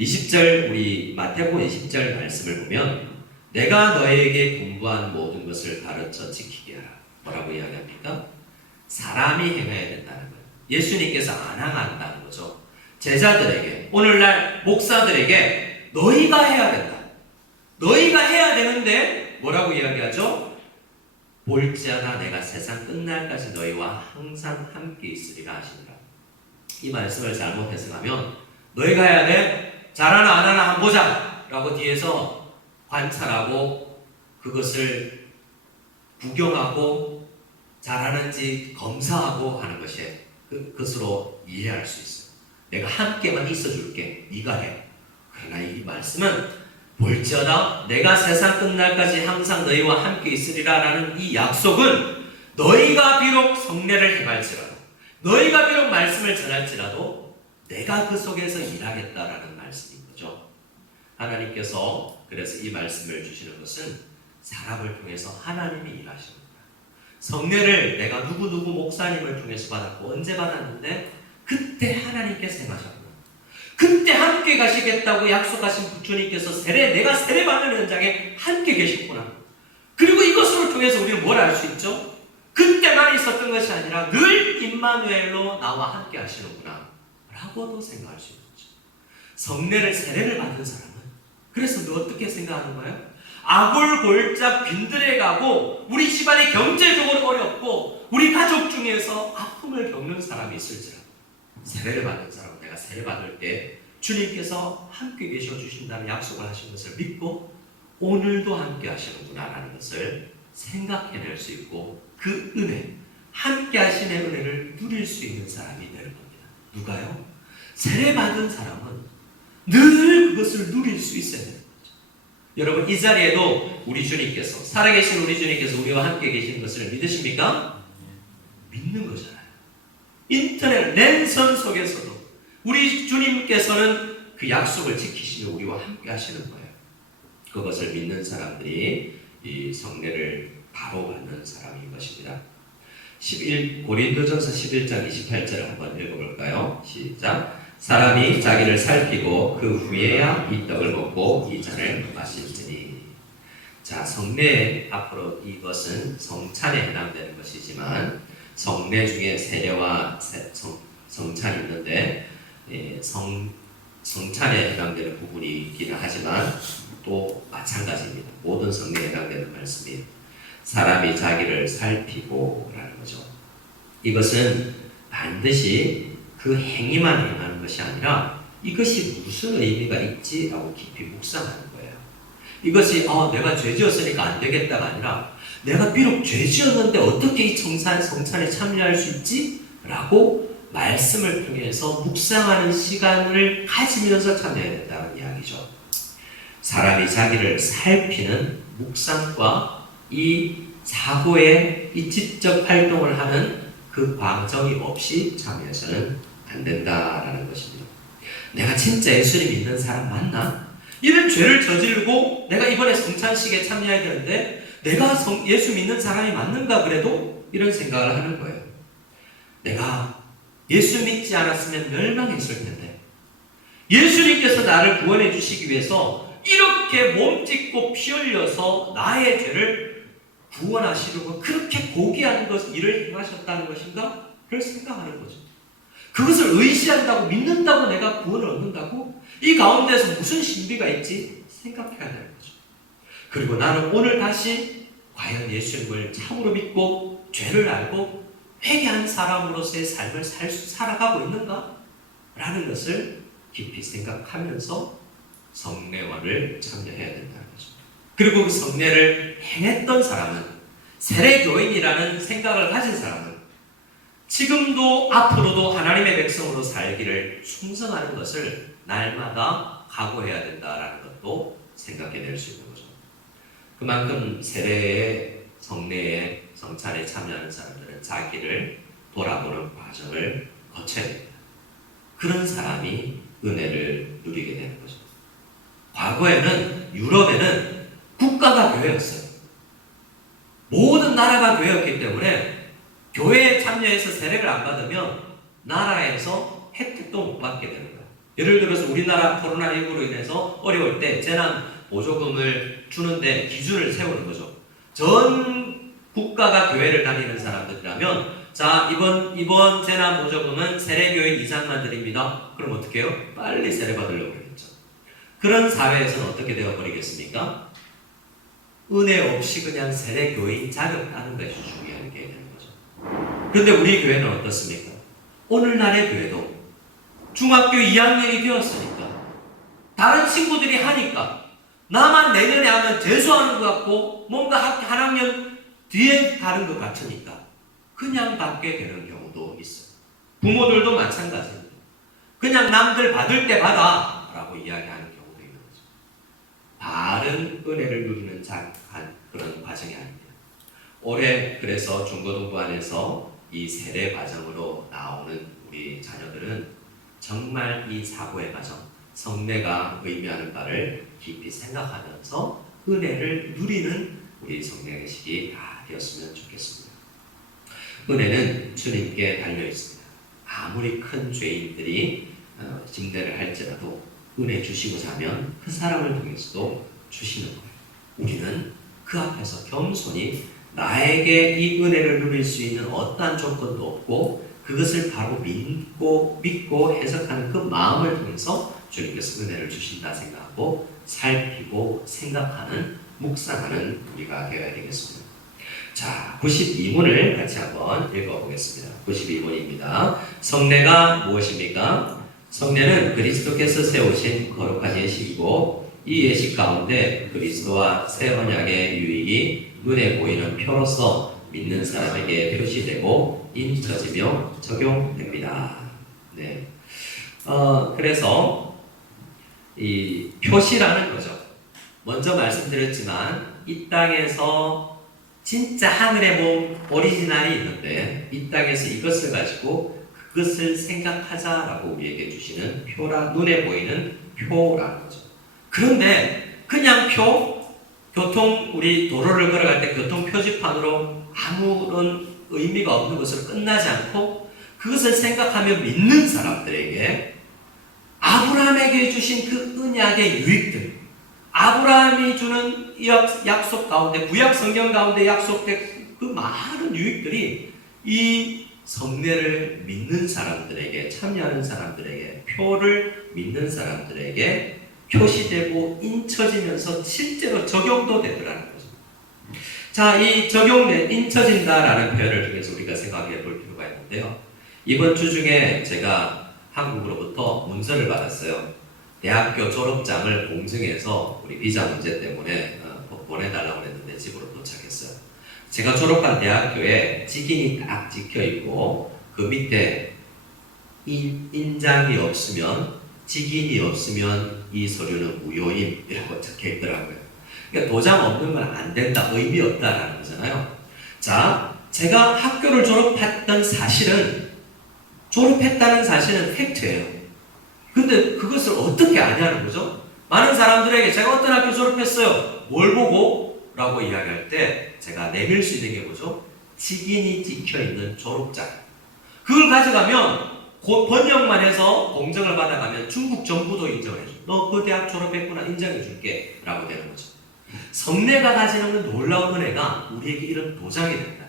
20절 우리 마태복음 20절 말씀을 보면 내가 너에게 공부한 모든 것을 가르쳐 지키게 하라. 뭐라고 이야기합니까? 사람이 행해야 된다는 거예요. 예수님께서 안 행한다는 거죠. 제자들에게 오늘날 목사들에게 너희가 해야 된다. 너희가 해야 되는데 뭐라고 이야기하죠? 볼지어다 내가 세상 끝날까지 너희와 항상 함께 있으리라 하시니라. 이 말씀을 잘못 해석하면 너희가 해야 돼? 잘하나 안 하나 한번 보자 라고 뒤에서 관찰하고 그것을 구경하고 잘하는지 검사하고 하는 것이 그것으로 이해할 수 있어요. 내가 함께만 있어줄게. 네가 해. 그러나 이 말씀은 볼지어다 내가 세상 끝날까지 항상 너희와 함께 있으리라 라는 이 약속은 너희가 비록 성례를 행할지라도 너희가 비록 말씀을 전할지라도 내가 그 속에서 일하겠다라는 말씀인 거죠. 하나님께서 그래서 이 말씀을 주시는 것은 사람을 통해서 하나님이 일하시는 거예요. 성례를 내가 누구 목사님을 통해서 받았고 언제 받았는데 그때 하나님께서 행하셨구나. 그때 함께 가시겠다고 약속하신 주님께서 내가 세례받는 현장에 함께 계셨구나. 그리고 이것을 통해서 우리는 뭘 알 수 있죠? 그때만 있었던 것이 아니라 늘 임마누엘로 나와 함께 하시는구나 라고도 생각할 수 있는 거죠. 성례를 세례를 받은 사람은 그래서 너 어떻게 생각하는 거예요? 아골골짝 빈들해가고 우리 집안이 경제적으로 어렵고 우리 가족 중에서 아픔을 겪는 사람이 있을지라도 세례를 받은 사람은 내가 세례 받을 때 주님께서 함께 계셔 주신다는 약속을 하신 것을 믿고 오늘도 함께 하시는구나 라는 것을 생각해낼 수 있고 그 은혜, 함께 하시는 은혜를 누릴 수 있는 사람이 되는 겁니다. 누가요? 세례 받은 사람은 늘 그것을 누릴 수 있어야 되는 거죠. 여러분 이 자리에도 우리 주님께서 살아계신 우리 주님께서 우리와 함께 계시는 것을 믿으십니까? 믿는 거잖아요. 인터넷 랜선 속에서도 우리 주님께서는 그 약속을 지키시며 우리와 함께 하시는 거예요. 그것을 믿는 사람들이 이 성례를 바로 받는 사람인 것입니다. 고린도전서 11장 28절을 한번 읽어볼까요? 시작. 사람이 자기를 살피고 그 후에야 이 떡을 먹고 이 잔을 마실지니. 자, 성례 앞으로 이것은 성찬에 해당되는 것이지만 성례 중에 세례와 성찬이 있는데 성찬에 해당되는 부분이 있기는 하지만 또 마찬가지입니다. 모든 성례에 해당되는 말씀이에요. 사람이 자기를 살피고 라는 거죠. 이것은 반드시 그 행위만 행하는 것이 아니라 이것이 무슨 의미가 있지라고 깊이 묵상하는 거예요. 이것이 내가 죄 지었으니까 안 되겠다가 아니라 내가 비록 죄 지었는데 어떻게 이 성찬에 참여할 수 있지? 라고 말씀을 통해서 묵상하는 시간을 가지면서 참여해야 된다는 이야기죠. 사람이 자기를 살피는 묵상과 이 사고의 이 지적 활동을 하는 그 과정이 없이 참여해서는 안 된다라는 것입니다. 내가 진짜 예수를 믿는 사람 맞나? 이런 죄를 저지르고 내가 이번에 성찬식에 참여해야 되는데 내가 예수 믿는 사람이 맞는가 그래도 이런 생각을 하는 거예요. 내가 예수 믿지 않았으면 멸망했을 텐데 예수님께서 나를 구원해 주시기 위해서 이렇게 몸짓고 피 흘려서 나의 죄를 구원하시려고 그렇게 고귀한 일을 행하셨다는 것인가? 그걸 생각하는 거죠. 그것을 의지한다고 믿는다고 내가 구원을 얻는다고? 이 가운데서 무슨 신비가 있지? 생각해야 되는 거죠. 그리고 나는 오늘 다시 과연 예수님을 참으로 믿고 죄를 알고 회개한 사람으로서의 삶을 살아가고 있는가? 라는 것을 깊이 생각하면서 성례화를 참여해야 된다는 거죠. 그리고 그 성례를 행했던 사람은 세례교인이라는 생각을 가진 사람은 지금도 앞으로도 하나님의 백성으로 살기를 충성하는 것을 날마다 각오해야 된다라는 것도 생각해낼 수 있는 거죠. 그만큼 세례의 성례의 성찬에 참여하는 사람들은 자기를 돌아보는 과정을 거쳐야 됩니다. 그런 사람이 은혜를 누리게 되는 거죠. 과거에는 유럽에는 국가가 교회였어요. 모든 나라가 교회였기 때문에 교회에 참여해서 세례를 안 받으면 나라에서 혜택도 못 받게 되는 거예요. 예를 들어서 우리나라 코로나19로 인해서 어려울 때 재난 보조금을 주는데 기준을 세우는 거죠. 전 국가가 교회를 다니는 사람들이라면 자 이번 재난 보조금은 세례교인 2장만 드립니다. 그럼 어떻게 해요? 빨리 세례 받으려고 그러겠죠. 그런 사회에서는 어떻게 되어버리겠습니까? 은혜 없이 그냥 세례교인 자격 따는 것이 중요하게 되는 거죠. 그런데 우리 교회는 어떻습니까? 오늘날의 교회도 중학교 2학년이 되었으니까 다른 친구들이 하니까 나만 내년에 하면 재수하는 것 같고 뭔가 한 학년 뒤에 가는 것 같으니까 그냥 받게 되는 경우도 있어요. 부모들도 마찬가지입니다. 그냥 남들 받을 때 받아 라고 이야기하는 경우도 있는 거죠. 바른 은혜를 누리는 그런 과정이 아닙니다. 올해 그래서 중고등부안에서 이 세례 과정으로 나오는 우리 자녀들은 정말 이 사고의 과정, 성례가 의미하는 바를 깊이 생각하면서 은혜를 누리는 우리 성례식이 다 되었으면 좋겠습니다. 은혜는 주님께 달려 있습니다. 아무리 큰 죄인들이 침례를 할지라도 은혜 주시고자 하면 그 사람을 통해서도 주시는 거예요. 우리는 그 앞에서 겸손히 나에게 이 은혜를 누릴 수 있는 어떠한 조건도 없고 그것을 바로 믿고 해석하는 그 마음을 통해서 주님께서 은혜를 주신다 생각하고 살피고 생각하는 묵상하는 우리가 되어야 되겠습니다. 자, 92문을 같이 한번 읽어보겠습니다. 92문입니다. 성례가 무엇입니까? 성례는 그리스도께서 세우신 거룩한 예식이고 이 예식 가운데 그리스도와 새 언약의 유익이 눈에 보이는 표로서 믿는 사람에게 표시되고 인쳐지며 적용됩니다. 네. 그래서 이 표시라는 거죠. 먼저 말씀드렸지만 이 땅에서 진짜 하늘에 본 오리지널이 있는데 이 땅에서 이것을 가지고 그것을 생각하자라고 우리에게 주시는 눈에 보이는 표라는 거죠. 그런데 그냥 우리 도로를 걸어갈 때 교통 표지판으로 아무런 의미가 없는 것으로 끝나지 않고 그것을 생각하며 믿는 사람들에게 아브라함에게 주신 그 언약의 유익들, 아브라함이 주는 약속 가운데, 구약 성경 가운데 약속된 그 많은 유익들이 이 성례를 믿는 사람들에게, 참여하는 사람들에게, 표를 믿는 사람들에게 표시되고 인쳐지면서 실제로 적용도 되더라는 거죠. 자, 이 인쳐진다라는 표현을 통해서 우리가 생각해 볼 필요가 있는데요. 이번 주 중에 제가 한국으로부터 문서를 받았어요. 대학교 졸업장을 공증해서 우리 비자 문제 때문에 보내달라고 했는데 집으로 도착했어요. 제가 졸업한 대학교에 직인이 딱 찍혀있고 그 밑에 인장이 없으면, 직인이 없으면 이 서류는 무효임이라고 적혀있더라고요. 그러니까 도장 없는 건 안 된다, 의미 없다라는 거잖아요. 자, 제가 학교를 졸업했다는 사실은 팩트예요. 근데 그것을 어떻게 아냐는 거죠? 많은 사람들에게 제가 어떤 학교 졸업했어요? 뭘 보고? 라고 이야기할 때 제가 내밀 수 있는 게 뭐죠? 직인이 찍혀있는 졸업장. 그걸 가져가면 번역만 해서 공정을 받아가면 중국 정부도 인정해줘. 너 그 대학 졸업했구나, 인정해줄게 라고 되는 거죠. 성례가 가지는 놀라운 은혜가 우리에게 이런 도장이 된다.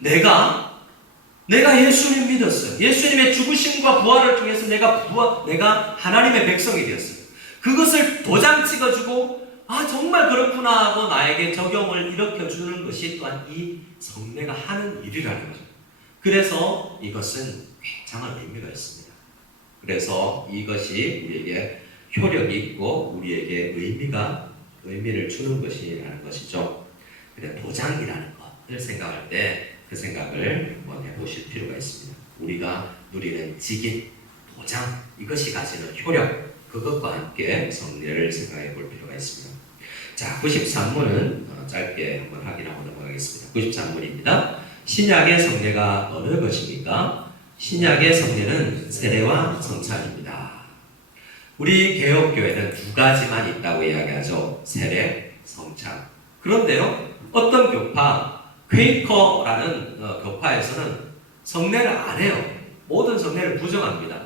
내가 예수님 믿었어요. 예수님의 죽으심과 부활을 통해서 내가 하나님의 백성이 되었어요. 그것을 도장 찍어주고 정말 그렇구나 하고 나에게 적용을 일으켜주는 것이 또한 이 성례가 하는 일이라는 거죠. 그래서 이것은 굉장한 의미가 있습니다. 그래서 이것이 우리에게 효력이 있고 우리에게 의미를 주는 것이라는 것이죠. 근데 도장이라는 것을 생각할 때 그 생각을 한번 해보실 필요가 있습니다. 우리가 누리는 직인, 도장, 이것이 가지는 효력, 그것과 함께 성례를 생각해 볼 필요가 있습니다. 자, 93문은 짧게 한번 확인하고 넘어가겠습니다. 93문입니다. 신약의 성례가 어느 것입니까? 신약의 성례는 세례와 성찬입니다. 우리 개혁교회는 두 가지만 있다고 이야기하죠. 세례, 성찬. 그런데요, 어떤 교파, 퀘이커라는 교파에서는 성례를 안 해요. 모든 성례를 부정합니다.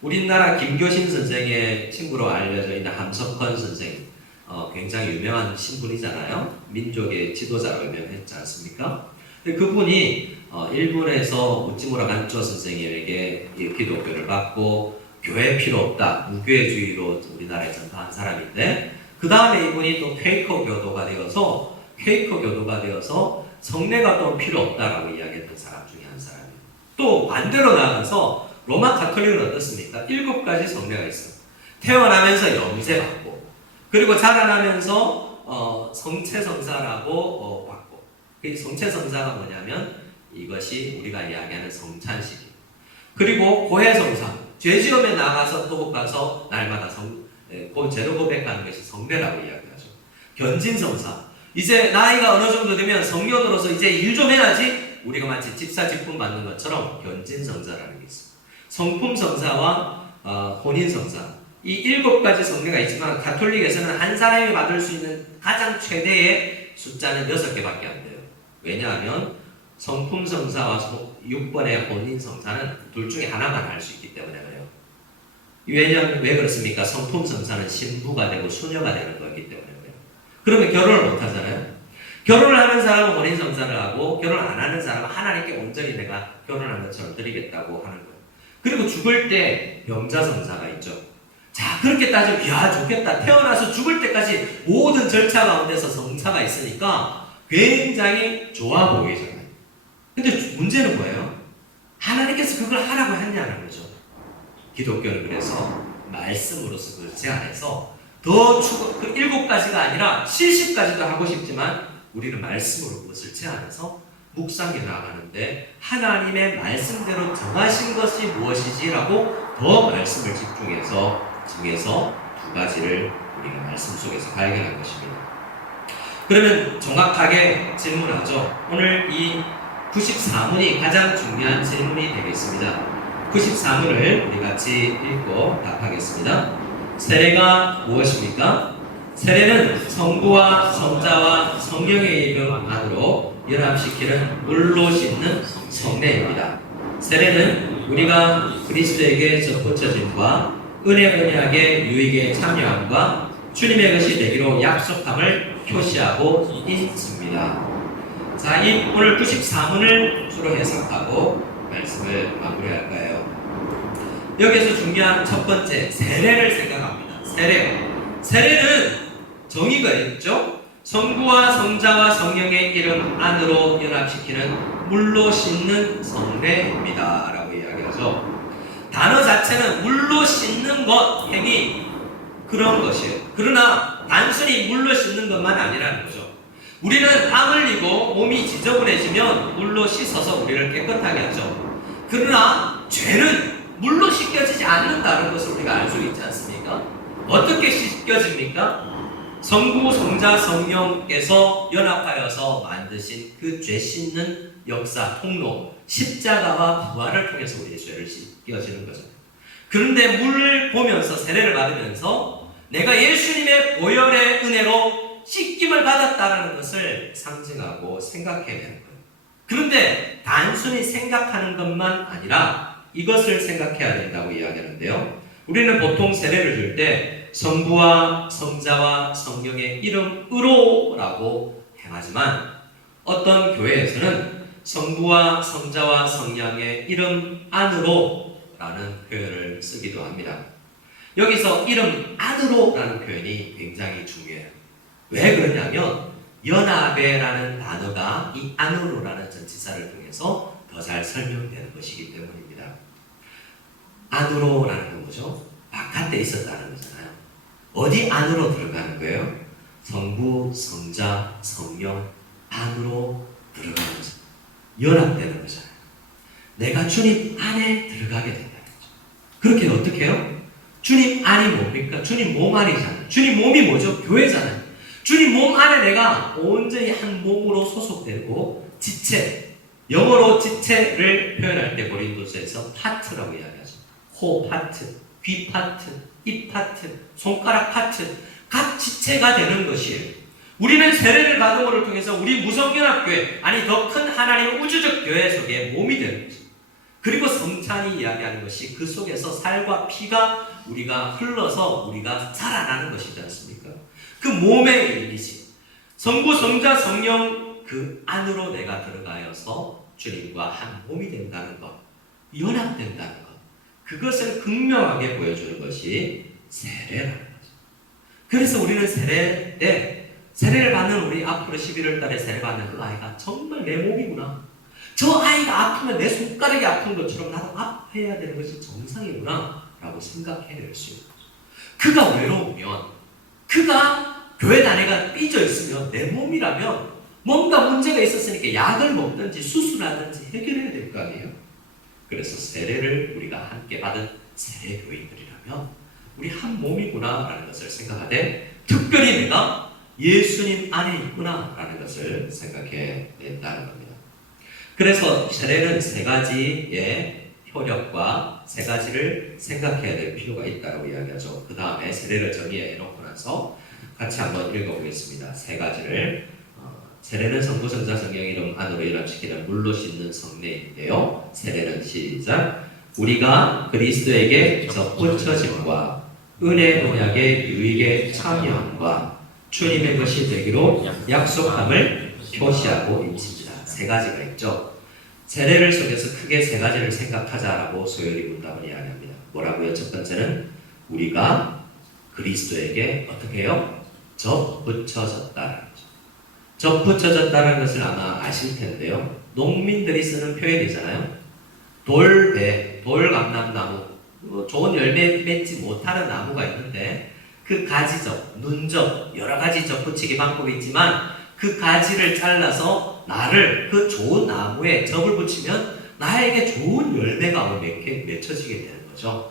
우리나라 김교신 선생의 친구로 알려져 있는 함석헌 선생, 굉장히 유명한 신분이잖아요. 민족의 지도자로 유명했지 않습니까? 근데 그분이 일본에서 우찌무라 간초 선생님에게 기독교를 받고 교회 필요 없다, 무교회주의로 우리나라에 전파한 사람인데, 그 다음에 이분이 또 퀘이커 교도가 되어서 성례가 또 필요 없다라고 이야기했던 사람 중에 한 사람이에요. 또 반대로 나가서 로마 가톨릭은 어떻습니까? 7가지 성례가 있어요. 태어나면서 영세받고, 그리고 자라나면서 성체성사라고 받고. 그 성체성사가 뭐냐면 이것이 우리가 이야기하는 성찬식이에요. 그리고 고해성사, 죄 지음에 나가서 또 가서 날마다 제로 고백하는 것이 성례라고 이야기하죠. 견진성사. 이제 나이가 어느 정도 되면 성년으로서 이제 일 좀 해야지. 우리가 마치 집사직분 받는 것처럼 견진성사라는 게 있어요. 성품성사와 혼인성사. 이 7가지 성례가 있지만 가톨릭에서는 한 사람이 받을 수 있는 가장 최대의 숫자는 6개밖에 안 돼요. 왜냐하면 성품성사와 6번의 혼인성사는 둘 중에 하나만 할 수 있기 때문에 그래요. 왜냐하면 왜 그렇습니까? 성품성사는 신부가 되고 수녀가 되는 거기 때문에 그래요. 그러면 결혼을 못 하잖아요. 결혼을 하는 사람은 혼인성사를 하고 결혼 안 하는 사람은 하나님께 온전히 내가 결혼한 것처럼 드리겠다고 하는 거예요. 그리고 죽을 때 병자성사가 있죠. 자, 그렇게 따지면 야 좋겠다. 태어나서 죽을 때까지 모든 절차 가운데서 성사가 있으니까 굉장히 좋아 보이잖아요. 근데 문제는 뭐예요? 하나님께서 그걸 하라고 했냐는 거죠. 기독교는 그래서 말씀으로서 그걸 제안해서 더 그 7가지가 아니라 70가지도 하고 싶지만 우리는 말씀으로 그것을 제안해서 묵상해 나가는데 하나님의 말씀대로 정하신 것이 무엇이지라고 더 말씀을 집중해서 정해서 2가지를 우리가 말씀 속에서 발견한 것입니다. 그러면 정확하게 질문하죠. 오늘 이 94문이 가장 중요한 질문이 되겠습니다. 94문을 우리 같이 읽고 답하겠습니다. 세례가 무엇입니까? 세례는 성부와 성자와 성령의 이름 안으로 연합시키는 물로 씻는 성례입니다. 세례는 우리가 그리스도에게 접붙여짐과 은혜의 유익에 참여함과 주님의 것이 되기로 약속함을 표시하고 있습니다. 자, 이 오늘 94문을 주로 해석하고 말씀을 마무리할까요? 여기서 중요한 첫 번째 세례를 생각합니다. 세례는 정의가 있죠. 성부와 성자와 성령의 이름 안으로 연합시키는 물로 씻는 성례입니다 라고 이야기하죠. 단어 자체는 물로 씻는 것, 행위 그런 것이에요. 그러나 단순히 물로 씻는 것만 아니라는 거죠. 우리는 땀 흘리고 몸이 지저분해지면 물로 씻어서 우리를 깨끗하게 하죠. 그러나 죄는 물로 씻겨지지 않는다는 것을 우리가 알 수 있지 않습니까? 어떻게 씻겨집니까? 성부, 성자, 성령께서 연합하여서 만드신 그 죄 씻는 역사, 통로, 십자가와 부활을 통해서 우리의 죄를 씻겨지는 거죠. 그런데 물을 보면서 세례를 받으면서 내가 예수님의 보혈의 은혜로 씻김을 받았다는 것을 상징하고 생각해야 되는 거예요. 그런데 단순히 생각하는 것만 아니라 이것을 생각해야 된다고 이야기하는데요. 우리는 보통 세례를 줄 때 성부와 성자와 성령의 이름으로 라고 행하지만 어떤 교회에서는 성부와 성자와 성령의 이름 안으로 라는 표현을 쓰기도 합니다. 여기서 이름 안으로 라는 표현이 굉장히 중요해요. 왜 그러냐면 연합에라는 단어가 이 안으로라는 전치사를 통해서 더 잘 설명되는 것이기 때문입니다. 안으로라는 건 뭐죠? 바깥에 있었다는 거잖아요. 어디 안으로 들어가는 거예요? 성부, 성자, 성령 안으로 들어가는 거죠. 연합되는 거잖아요. 내가 주님 안에 들어가게 된다는 거죠. 그렇게 어떻게 해요? 주님 안이 뭡니까? 주님 몸 안이잖아요. 주님 몸이 뭐죠? 교회잖아요. 주님 몸 안에 내가 온전히 한 몸으로 소속되고 지체, 영어로 지체를 표현할 때 고린도서에서 파트라고 이야기하죠. 코 파트, 귀 파트, 입 파트, 손가락 파트, 각 지체가 되는 것이에요. 우리는 세례를 받음을 통해서 우리 무성연합교회, 아니 더 큰 하나님 우주적 교회 속에 몸이 되는 거죠. 그리고 성찬이 이야기하는 것이 그 속에서 살과 피가 우리가 흘러서 우리가 살아나는 것이지 않습니까? 그 몸의 일이지. 성부, 성자, 성령 그 안으로 내가 들어가여서 주님과 한 몸이 된다는 것, 연합된다는 것, 그것을 극명하게 보여주는 것이 세례라는 거죠. 그래서 우리는 세례 때 세례를 받는 우리 앞으로 11월 달에 세례 받는 그 아이가 정말 내 몸이구나. 저 아이가 아프면 내 손가락이 아픈 것처럼 나도 아파야 되는 것이 정상이구나 라고 생각해낼 수 있는 거죠. 그가 외로우면, 그가 교회 다니가 삐져 있으면 내 몸이라면 뭔가 문제가 있었으니까 약을 먹든지 수술하든지 해결해야 될 거 아니에요. 그래서 세례를 우리가 함께 받은 세례 교인들이라면 우리 한 몸이구나라는 것을 생각하되 특별히 내가 예수님 안에 있구나라는 것을 생각해 낸다는 겁니다. 그래서 세례는 세 가지의 효력과 세 가지를 생각해야 될 필요가 있다고 이야기하죠. 그 다음에 세례를 정의해 놓고 나서 같이 한번 읽어보겠습니다. 세 가지를. 세례는 성부성자 성령 이름 안으로 연합시키는 물로 씻는 성례인데요. 세례는 시작. 우리가 그리스도에게 접붙여짐과 은혜 언약의 유익에 참여함과 주님의 것이 되기로 약속함을 표시하고 있습니다. 세 가지가 있죠. 세례를 속에서 크게 세 가지를 생각하자라고 소요리 문답을 이야기합니다. 뭐라고요? 첫 번째는 우리가 그리스도에게 어떻게 해요? 접붙여졌다는 거죠. 접붙여졌다는 것을 아마 아실 텐데요. 농민들이 쓰는 표현이잖아요. 돌배, 돌감람나무, 좋은 열매 맺지 못하는 나무가 있는데 그 가지접, 눈접, 여러 가지 접붙이기 방법이 있지만 그 가지를 잘라서 나를 그 좋은 나무에 접을 붙이면 나에게 좋은 열매가 맺혀지게 되는 거죠.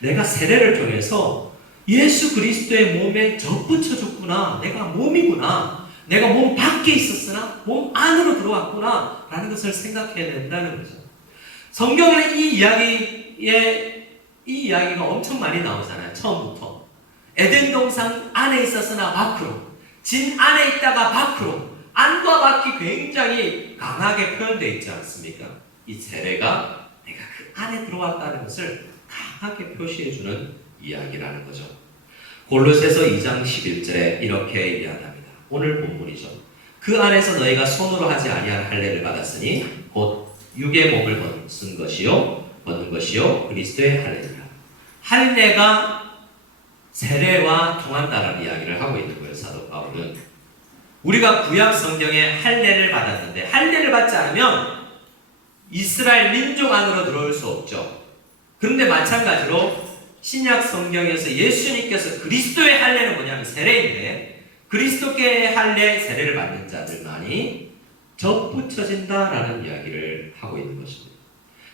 내가 세례를 통해서 예수 그리스도의 몸에 접붙여졌구나. 내가 몸이구나. 내가 몸 밖에 있었으나 몸 안으로 들어왔구나 라는 것을 생각해야 된다는 거죠. 성경에는 이 이야기가 엄청 많이 나오잖아요. 처음부터 에덴 동산 안에 있었으나 밖으로, 진 안에 있다가 밖으로, 안과 밖이 굉장히 강하게 표현되어 있지 않습니까? 이 세례가 내가 그 안에 들어왔다는 것을 강하게 표시해주는 이야기라는 거죠. 골로새서 2장 11절에 이렇게 이야기합니다. 오늘 본문이죠. 그 안에서 너희가 손으로 하지 아니한 할례를 받았으니 곧 육의 몸을 벗는 것이요 그리스도의 할례니라. 할례가 세례와 통한다라는 이야기를 하고 있는 거예요. 사도 바울은 우리가 구약 성경에 할례를 받았는데 할례를 받지 않으면 이스라엘 민족 안으로 들어올 수 없죠. 그런데 마찬가지로 신약 성경에서 예수님께서 그리스도의 할례는 뭐냐면 세례인데 그리스도께 할례 세례를 받는 자들만이 접붙여진다라는 이야기를 하고 있는 것입니다.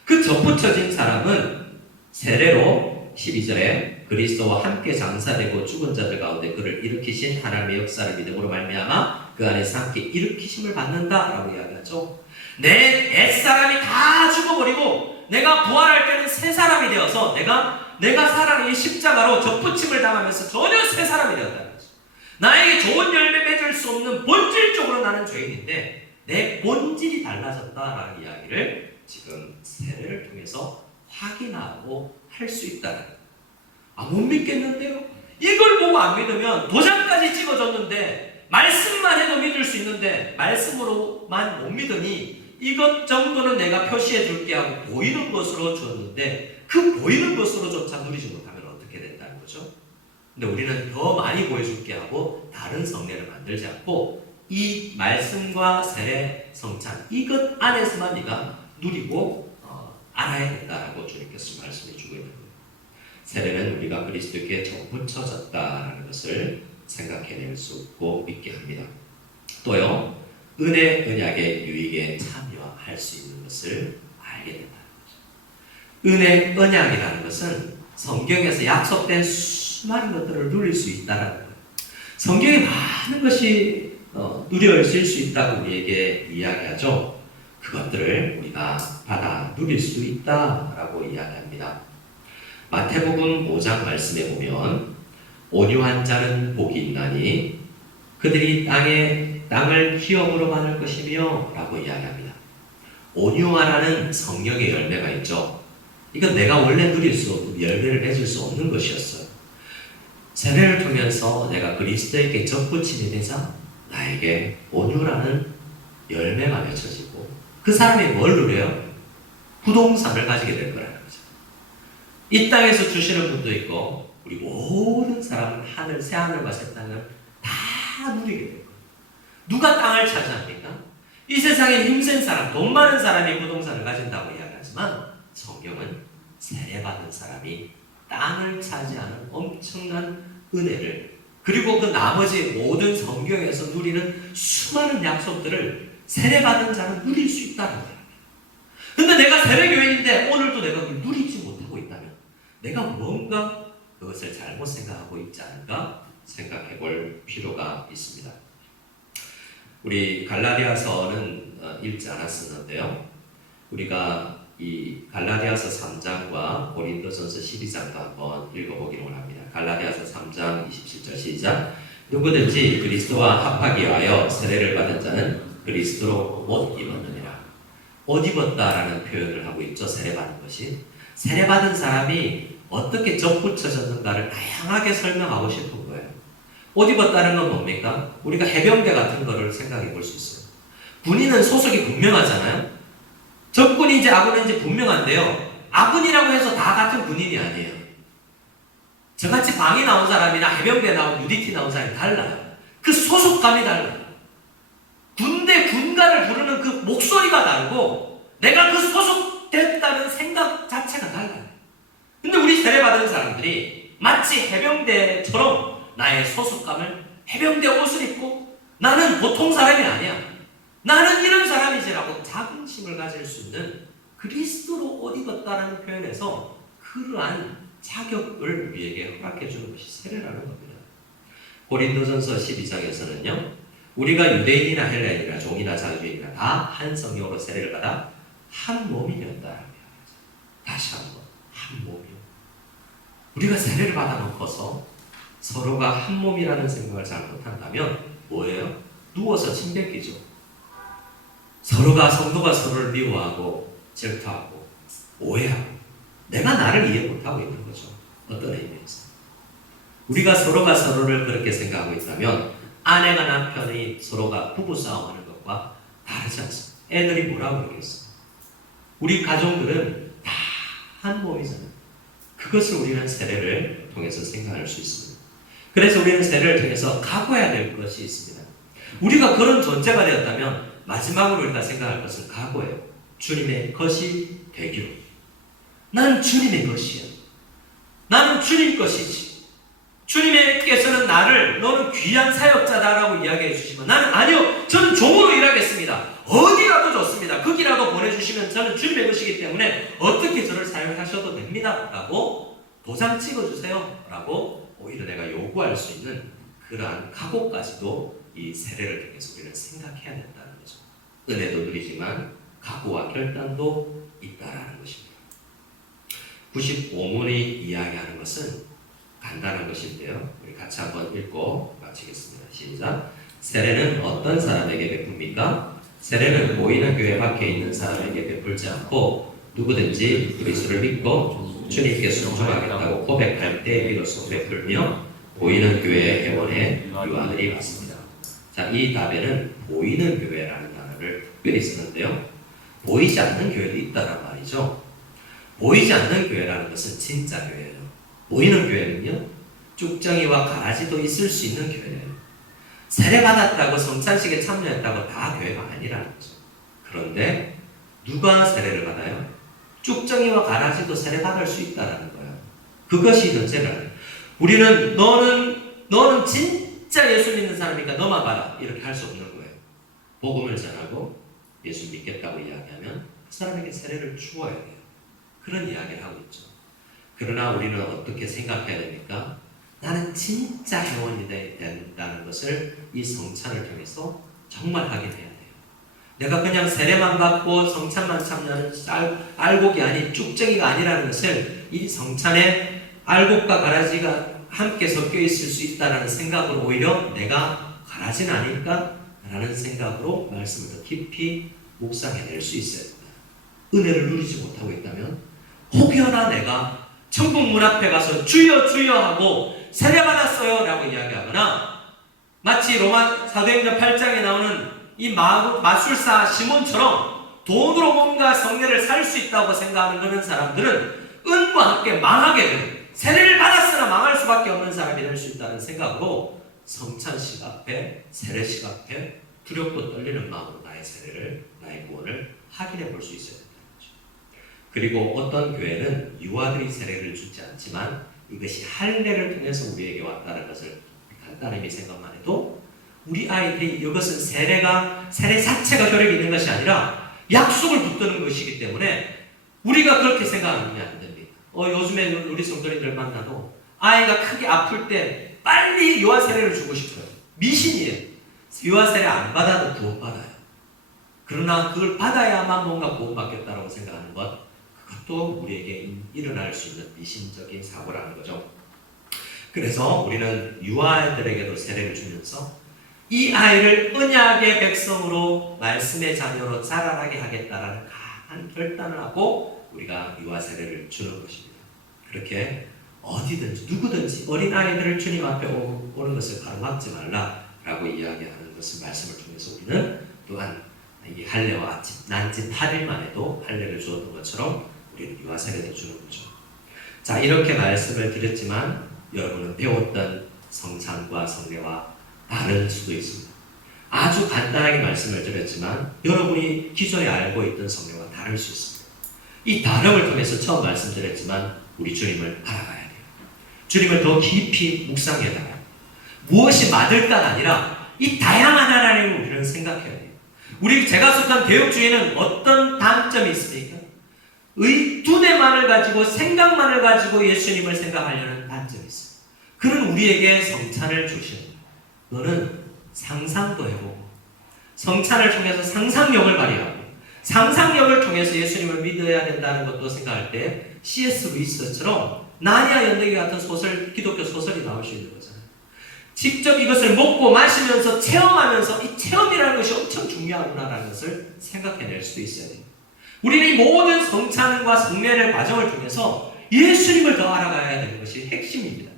그 접붙여진 사람은 세례로 12절에 그리스도와 함께 장사되고 죽은 자들 가운데 그를 일으키신 하나님의 역사를 믿음으로 말미암아 그 안에서 함께 일으키심을 받는다라고 이야기하죠. 내 옛사람이 다 죽어버리고 내가 부활할 때는 새 사람이 되어서 내가 살아가는 이 십자가로 접붙임을 당하면서 전혀 새 사람이 되었다는 거죠. 나에게 좋은 열매 맺을 수 없는 본질적으로 나는 죄인인데 내 본질이 달라졌다라는 이야기를 지금 세례를 통해서 확인하고 할 수 있다는 거예요. 못 믿겠는데요? 이걸 보고 안 믿으면 도장까지 찍어줬는데 말씀만 해도 믿을 수 있는데 말씀으로만 못 믿으니 이것 정도는 내가 표시해 줄게 하고 보이는 것으로 줬는데 그 보이는 것으로조차 누리지 못하면 어떻게 된다는 거죠? 근데 우리는 더 많이 보여줄게 하고 다른 성례를 만들지 않고 이 말씀과 세례, 성찬 이것 안에서만 네가 누리고 알아야 된다라고 주님께서 말씀해 주고 있는 거예요. 세례는 우리가 그리스도께 접붙여졌다라는 것을 생각해낼 수 있고 믿게 합니다. 또요, 은혜 언약의 유익에 참여할 수 있는 것을 알게 된다는 거죠. 은혜 언약이라는 것은 성경에서 약속된 수많은 것들을 누릴 수 있다는 거예요. 성경에 많은 것이 누려질 수 있다고 우리에게 이야기하죠. 그것들을 우리가 받아 누릴 수 있다라고 이야기합니다. 마태복음 5장 말씀에 보면 온유한 자는 복이 있나니 그들이 땅을 기업으로 받을 것이며 라고 이야기합니다. 온유하라는 성령의 열매가 있죠. 이건 내가 원래 누릴 수 없는 열매를 맺을 수 없는 것이었어요. 세례를 통해서 내가 그리스도에게 접붙임이 되자 나에게 온유라는 열매가 맺혀지고 그 사람이 뭘 누려요? 부동산을 가지게 될 거라는 거죠. 이 땅에서 주시는 분도 있고 우리 모든 사람은 하늘, 새하늘과 새 땅을 다 누리게 될 거예요. 누가 땅을 차지합니까? 이 세상에 힘센 사람, 돈 많은 사람이 부동산을 가진다고 이야기하지만 성경은 세례받은 사람이 땅을 차지하는 엄청난 은혜를 그리고 그 나머지 모든 성경에서 누리는 수많은 약속들을 세례받은 자는 누릴 수 있다는 거예요. 근데 내가 세례교인인데 오늘 내가 뭔가 그것을 잘못 생각하고 있지 않을까 생각해 볼 필요가 있습니다. 우리 갈라디아서는 읽지 않았었는데요. 우리가 이 갈라디아서 3장과 고린도전서 12장도 한번 읽어보기로 합니다. 갈라디아서 3장 27절 시작. 누구든지 그리스도와 합하기 위하여 세례를 받은 자는 그리스도로 옷 입었느니라. 옷 입었다라는 표현을 하고 있죠. 세례받은 것이. 세례받은 사람이 어떻게 접붙여졌는가를 다양하게 설명하고 싶은 거예요. 옷 입었다는 건 뭡니까? 우리가 해병대 같은 거를 생각해 볼 수 있어요. 군인은 소속이 분명하잖아요. 적군인지 아군인지 분명한데요. 아군이라고 해서 다 같은 군인이 아니에요. 저같이 방위 나온 사람이나 해병대 나온 UDT 나온 사람이 달라요. 그 소속감이 달라요. 군대 군가를 부르는 그 목소리가 다르고 내가 그 소속됐다는 생각 자체가 달라요. 근데 우리 세례받은 사람들이 마치 해병대처럼 나의 소속감을 해병대 옷을 입고 나는 보통 사람이 아니야. 나는 이런 사람이지라고 자긍심을 가질 수 있는 그리스도로 옷 입었다는 표현에서 그러한 자격을 우리에게 허락해 주는 것이 세례라는 겁니다. 고린도전서 12장에서는요. 우리가 유대인이나 헬라인이나 종이나 자주인이나 다 한 성령으로 세례를 받아 한 몸이 되었다. 다시 한번 한 몸이요. 우리가 세례를 받아놓고서 서로가 한 몸이라는 생각을 잘못한다면 뭐예요? 누워서 침 뱉기죠. 성도가 서로를 미워하고 질투하고 오해하고 내가 나를 이해 못하고 있는 거죠. 어떤 의미에서. 우리가 서로가 서로를 그렇게 생각하고 있다면 아내가 남편이 서로가 부부싸움하는 것과 다르지 않습니다. 애들이 뭐라고 그러겠어요? 우리 가족들은 다 한 몸이잖아요. 그것을 우리는 세례를 통해서 생각할 수 있습니다. 그래서 우리는 세례를 통해서 각오해야 될 것이 있습니다. 우리가 그런 존재가 되었다면 마지막으로 우리가 생각할 것은 각오예요. 주님의 것이 되기로. 나는 주님의 것이야. 나는 주님 것이지. 주님께서는 나를 너는 귀한 사역자다라고 이야기해 주시면 나는 아니요. 저는 종으로 일하겠습니다. 어디라도 좋습니다. 거기라도 보내주시면 저는 주님의 것이기 때문에 어떻게 저를 사용하셔도 됩니다. 라고 도장 찍어주세요. 라고 오히려 내가 요구할 수 있는 그러한 각오까지도 이 세례를 통해서 우리는 생각해야 된다는 거죠. 은혜도 누리지만 각오와 결단도 있다라는 것입니다. 95문이 이야기하는 것은 간단한 것인데요. 우리 같이 한번 읽고 마치겠습니다. 시작. 세례는 어떤 사람에게 베풉니까? 세례는 보이는 교회 밖에 있는 사람에게 베풀지 않고 누구든지 그리스도를 믿고 주님께 순종하겠다고 고백할 때 비로소 베풀며 보이는 교회의 회원에 유아들이 왔습니다. 자, 이 답에는 보이는 교회라는 단어를 특별히 쓰는데요. 보이지 않는 교회도 있다란 말이죠. 보이지 않는 교회라는 것은 진짜 교회예요. 보이는 교회는요. 쭉정이와 가라지도 있을 수 있는 교회예요. 세례받았다고 성찬식에 참여했다고 다 교회가 아니라는 거죠. 그런데 누가 세례를 받아요? 쭉정이와 가라지도 세례받을 수 있다는 거예요. 그것이 전제라는. 우리는 너는 진짜 예수 믿는 사람이니까 너만 받아 이렇게 할 수 없는 거예요. 복음을 전하고 예수 믿겠다고 이야기하면 그 사람에게 세례를 주어야 돼요. 그런 이야기를 하고 있죠. 그러나 우리는 어떻게 생각해야 됩니까? 나는 진짜 회원이 된다는 것을 이 성찬을 통해서 정말 확인해야 돼요. 내가 그냥 세례만 받고 성찬만 참여하는 알곡이 아닌 쭉정이가 아니라는 것을 이 성찬에 알곡과 가라지가 함께 섞여 있을 수 있다는 생각으로 오히려 내가 가라지는 아닐까? 라는 생각으로 말씀을 더 깊이 묵상해낼 수 있어야 됩니다. 은혜를 누리지 못하고 있다면 혹여나 내가 천국 문 앞에 가서 주여 주여 하고 세례받았어요 라고 이야기하거나 마치 로마 사도행전 8장에 나오는 이 마술사 시몬처럼 돈으로 뭔가 성례를 살 수 있다고 생각하는 그런 사람들은 은과 함께 망하게 되는, 세례를 받았으나 망할 수밖에 없는 사람이 될 수 있다는 생각으로 성찬식 앞에 세례식 앞에 두렵고 떨리는 마음으로 나의 세례를, 나의 구원을 확인해 볼 수 있어야 된다는 거죠. 그리고 어떤 교회는 유아들이 세례를 주지 않지만 이것이 할례를 통해서 우리에게 왔다는 것을 간단히 생각만 해도 우리 아이들이 이것은 세례 자체가 효력이 있는 것이 아니라 약속을 붙드는 것이기 때문에 우리가 그렇게 생각하면 안 됩니다. 요즘에 우리 성도님들 만나도 아이가 크게 아플 때 빨리 유아세례를 주고 싶어요. 미신이에요. 유아세례 안 받아도 구원받아요. 그러나 그걸 받아야만 뭔가 구원받겠다라고 생각하는 것, 그것도 우리에게 일어날 수 있는 미신적인 사고라는 거죠. 그래서 우리는 유아들에게도 세례를 주면서 이 아이를 언약의 백성으로 말씀의 자녀로 자라나게 하겠다라는 강한 결단을 하고 우리가 유아 세례를 주는 것입니다. 그렇게 어디든지 누구든지 어린아이들을 주님 앞에 오는 것을 가로막지 말라라고 이야기하는 것을 말씀을 통해서 우리는 또한 이 할례와 난지 8일 만에도 할례를 주었던 것처럼 우리는 유아 세례도 주는 거죠. 자, 이렇게 말씀을 드렸지만 여러분은 배웠던 성찬과 성례와 다를 수도 있습니다. 아주 간단하게 말씀을 드렸지만 여러분이 기존에 알고 있던 성례와 다를 수 있습니다. 이 다름을 통해서 처음 말씀드렸지만 우리 주님을 알아가야 돼요. 주님을 더 깊이 묵상해다가 무엇이 맞을까가 아니라 이 다양한 하나님을 우리는 생각해야 돼요. 제가 속한 개혁주의는 어떤 단점이 있습니까? 두뇌만을 가지고 생각만을 가지고 예수님을 생각하려는 단점이 있어요. 그는 우리에게 성찬을 주십니다. 너는 상상도 해보고 성찬을 통해서 상상력을 발휘하고 상상력을 통해서 예수님을 믿어야 된다는 것도 생각할 때 C.S. 루이스처럼 나니아 연대기 같은 소설, 기독교 소설이 나올 수 있는 거잖아요. 직접 이것을 먹고 마시면서 체험하면서 이 체험이라는 것이 엄청 중요하구나라는 것을 생각해낼 수도 있어야 돼요. 우리는 이 모든 성찬과 성례의 과정을 통해서 예수님을 더 알아가야 되는 것이 핵심입니다.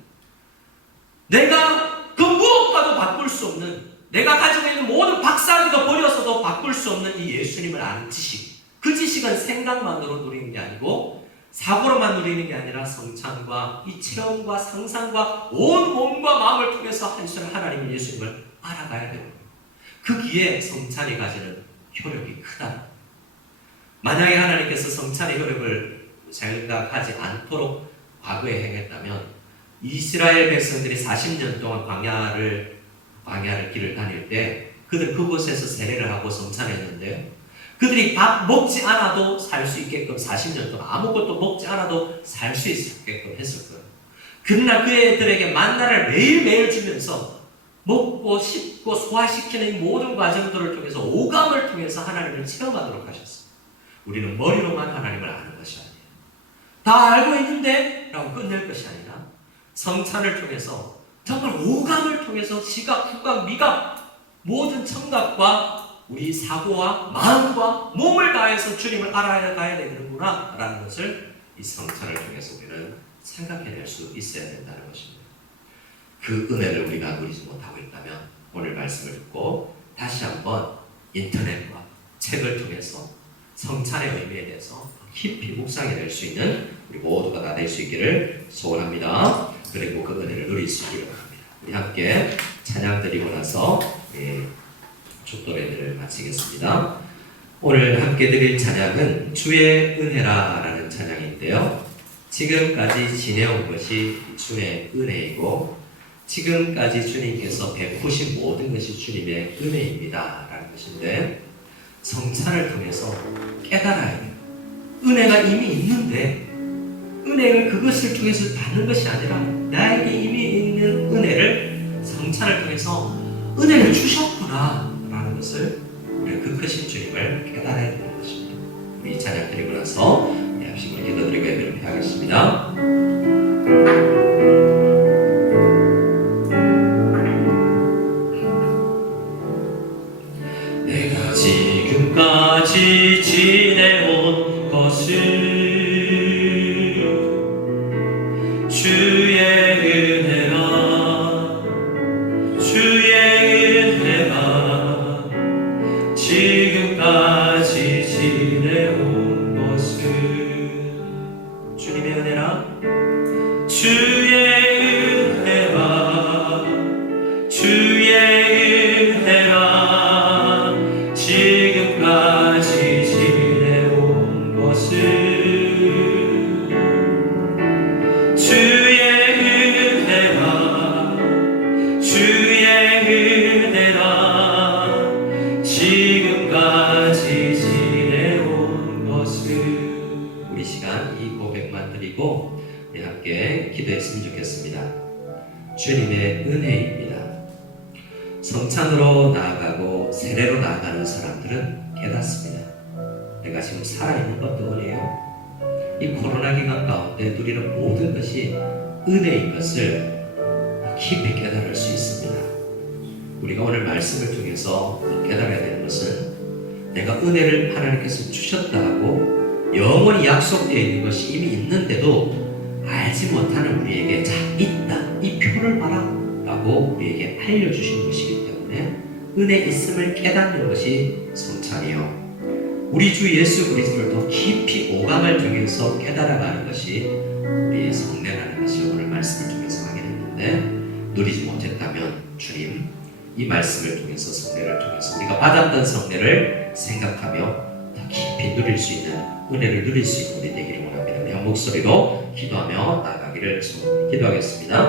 내가 그 무엇과도 바꿀 수 없는, 내가 가지고 있는 모든 박사학위도 버려서도 바꿀 수 없는 이 예수님을 아는 지식, 그 지식은 생각만으로 누리는 게 아니고 사고로만 누리는 게 아니라 성찬과 이 체험과 상상과 온 몸과 마음을 통해서 한순 하나님 예수님을 알아가야 되는 거예요. 거기에 성찬이 가지는 효력이 크다. 만약에 하나님께서 성찬의 효력을 생각하지 않도록 과거에 행했다면 이스라엘 백성들이 40년 동안 광야를 길을 다닐 때 그들 그곳에서 세례를 하고 성찬했는데 그들이 밥 먹지 않아도 살 수 있게끔 40년 동안 아무것도 먹지 않아도 살 수 있게끔 했을 거예요. 그러나 그들에게 만나를 매일매일 주면서 먹고 씹고 소화시키는 이 모든 과정들을 통해서 오감을 통해서 하나님을 체험하도록 하셨어요. 우리는 머리로만 하나님을 아는 것이 아니에요. 다 알고 있는데 라고 끝낼 것이 아니라 성찬을 통해서 정말 오감을 통해서 시각, 후각, 미각 모든 청각과 우리 사고와 마음과 몸을 다해서 주님을 알아가야 되는구나 라는 것을 이 성찬을 통해서 우리는 생각해낼 수 있어야 된다는 것입니다. 그 은혜를 우리가 누리지 못하고 있다면 오늘 말씀을 듣고 다시 한번 인터넷과 책을 통해서 성찬의 의미에 대해서 깊이 묵상해낼 수 있는 우리 모두가 다 될 수 있기를 소원합니다. 그리고 그 은혜를 누릴 수 있기를 바랍니다. 우리 함께 찬양 드리고 나서 축도 예배를 마치겠습니다. 오늘 함께 드릴 찬양은 주의 은혜라라는 찬양인데요. 지금까지 지내온 것이 주의 은혜이고 지금까지 주님께서 베푸신 모든 것이 주님의 은혜입니다 라는 것인데 성찬을 통해서 깨달아야 돼요. 은혜가 이미 있는데 은혜를 그것을 통해서 받는 것이 아니라 나에게 이미 있는 은혜를 성찬을 통해서 은혜를 주셨구나 라는 것을 우리가 그 크신 주님을 깨달아야 되는 것입니다. 우리 찬양 드리고 나서 합심으로 기도드리고 예배를 하겠습니다. 내가 지금까지 지내온 것은 주의 은혜라 지금까지 지내온 것은 주님의 은혜라 주의 은혜라 지금까지 지내온 것은 주의 은혜라 지금까지 지내온 것은 우리 시간 시간 이 고백만 드리고 우리 함께 기도했으면 좋겠습니다. 주님의 은혜입니다. 성찬으로 나아가고 세례로 나아가는 사람들은 깨닫습니다. 내가 지금 살아있는 것도 은혜요. 이 코로나 기간 가운데 누리는 모든 것이 은혜인 것을 깊이 깨달을 수 있습니다. 우리가 오늘 말씀을 통해서 깨달아야 되는 것은 내가 은혜를 하나님께서 주셨다 하고 영원히 약속되어 있는 것이 이미 있는데도 알지 못하는 우리에게 자 있다 이 표를 봐라 라고 우리에게 알려주신 것이기 때문에 은혜 있음을 깨닫는 것이 성찬이요 우리 주 예수 그리스도를 더 깊이 오감을 통해서 깨달아가는 것이 우리의 성례라는 것을 오늘 말씀을 통해서 확인했는데 누리지 못했다면 주님 이 말씀을 통해서 성례를 통해서 우리가 받았던 성례를 생각하며 더 깊이 누릴 수 있는 은혜를 누릴 수 있는 우리 되기를 원합니다. 우리 한 목소리로 기도하며 나아가기를 기도하겠습니다.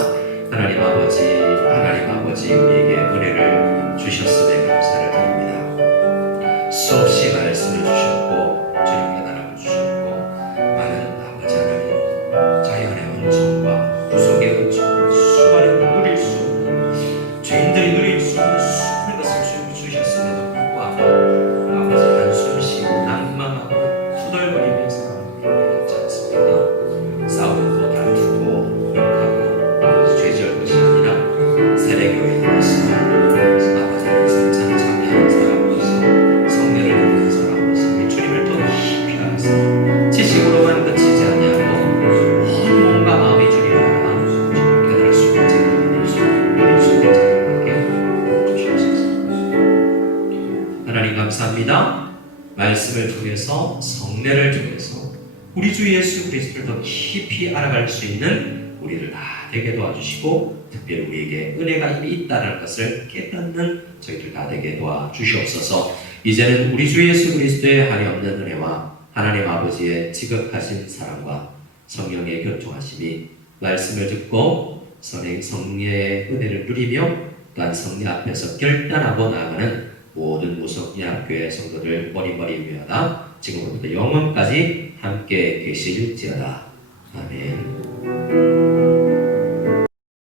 하나님 아버지 우리에게 은혜를 주셨음에 감사를 드립니다. 수없이 말씀을 주셨고 주님 깨달음을 주셨고 많은 아버지 하나님 자연의 은총과 구속의 은총 수많은 누릴 수 없는 죄인들이 누릴 수 없는 수많은 것을 주셨음에도 불구하고 아버지 한숨 쉬고 낭만하고 투덜거리면서 살아가지 않습니까? 싸우고 다투고 욕하고 아버지 죄지을 것이 아니라 세례교회에 나와서 아버지 성찬을 참여하는 사람으로서 성례를 듣는 사람으로서 우리 주님을 더 깊이 알아서 지식으로만 그치지 아니하고 온 몸과 마음이 주님을 알아 주님을 깨달을 수 있는 자들이 될 수 있는 자들에게 주시옵소서. 하나님 감사합니다. 말씀을 통해서 성례를 통해서 우리 주 예수 그리스도를 더 깊이 알아갈 수 있는 우리를 다 되게 도와주시고 특별히 우리에게 은혜가 이미 있다는 것을 깨닫는 저희들 다 되게 도와주시옵소서. 이제는 우리 주 예수 그리스도의 한이 없는 은혜와 하나님 아버지의 지극하신 사랑과 성령의 교통하심이 말씀을 듣고 성례의 은혜를 누리며 또한 성례 앞에서 결단하고 나아가는 모든 무속예학교회 성도들 머리머리 위하다 지금부터 영원까지 함께 계실지어다. 아멘.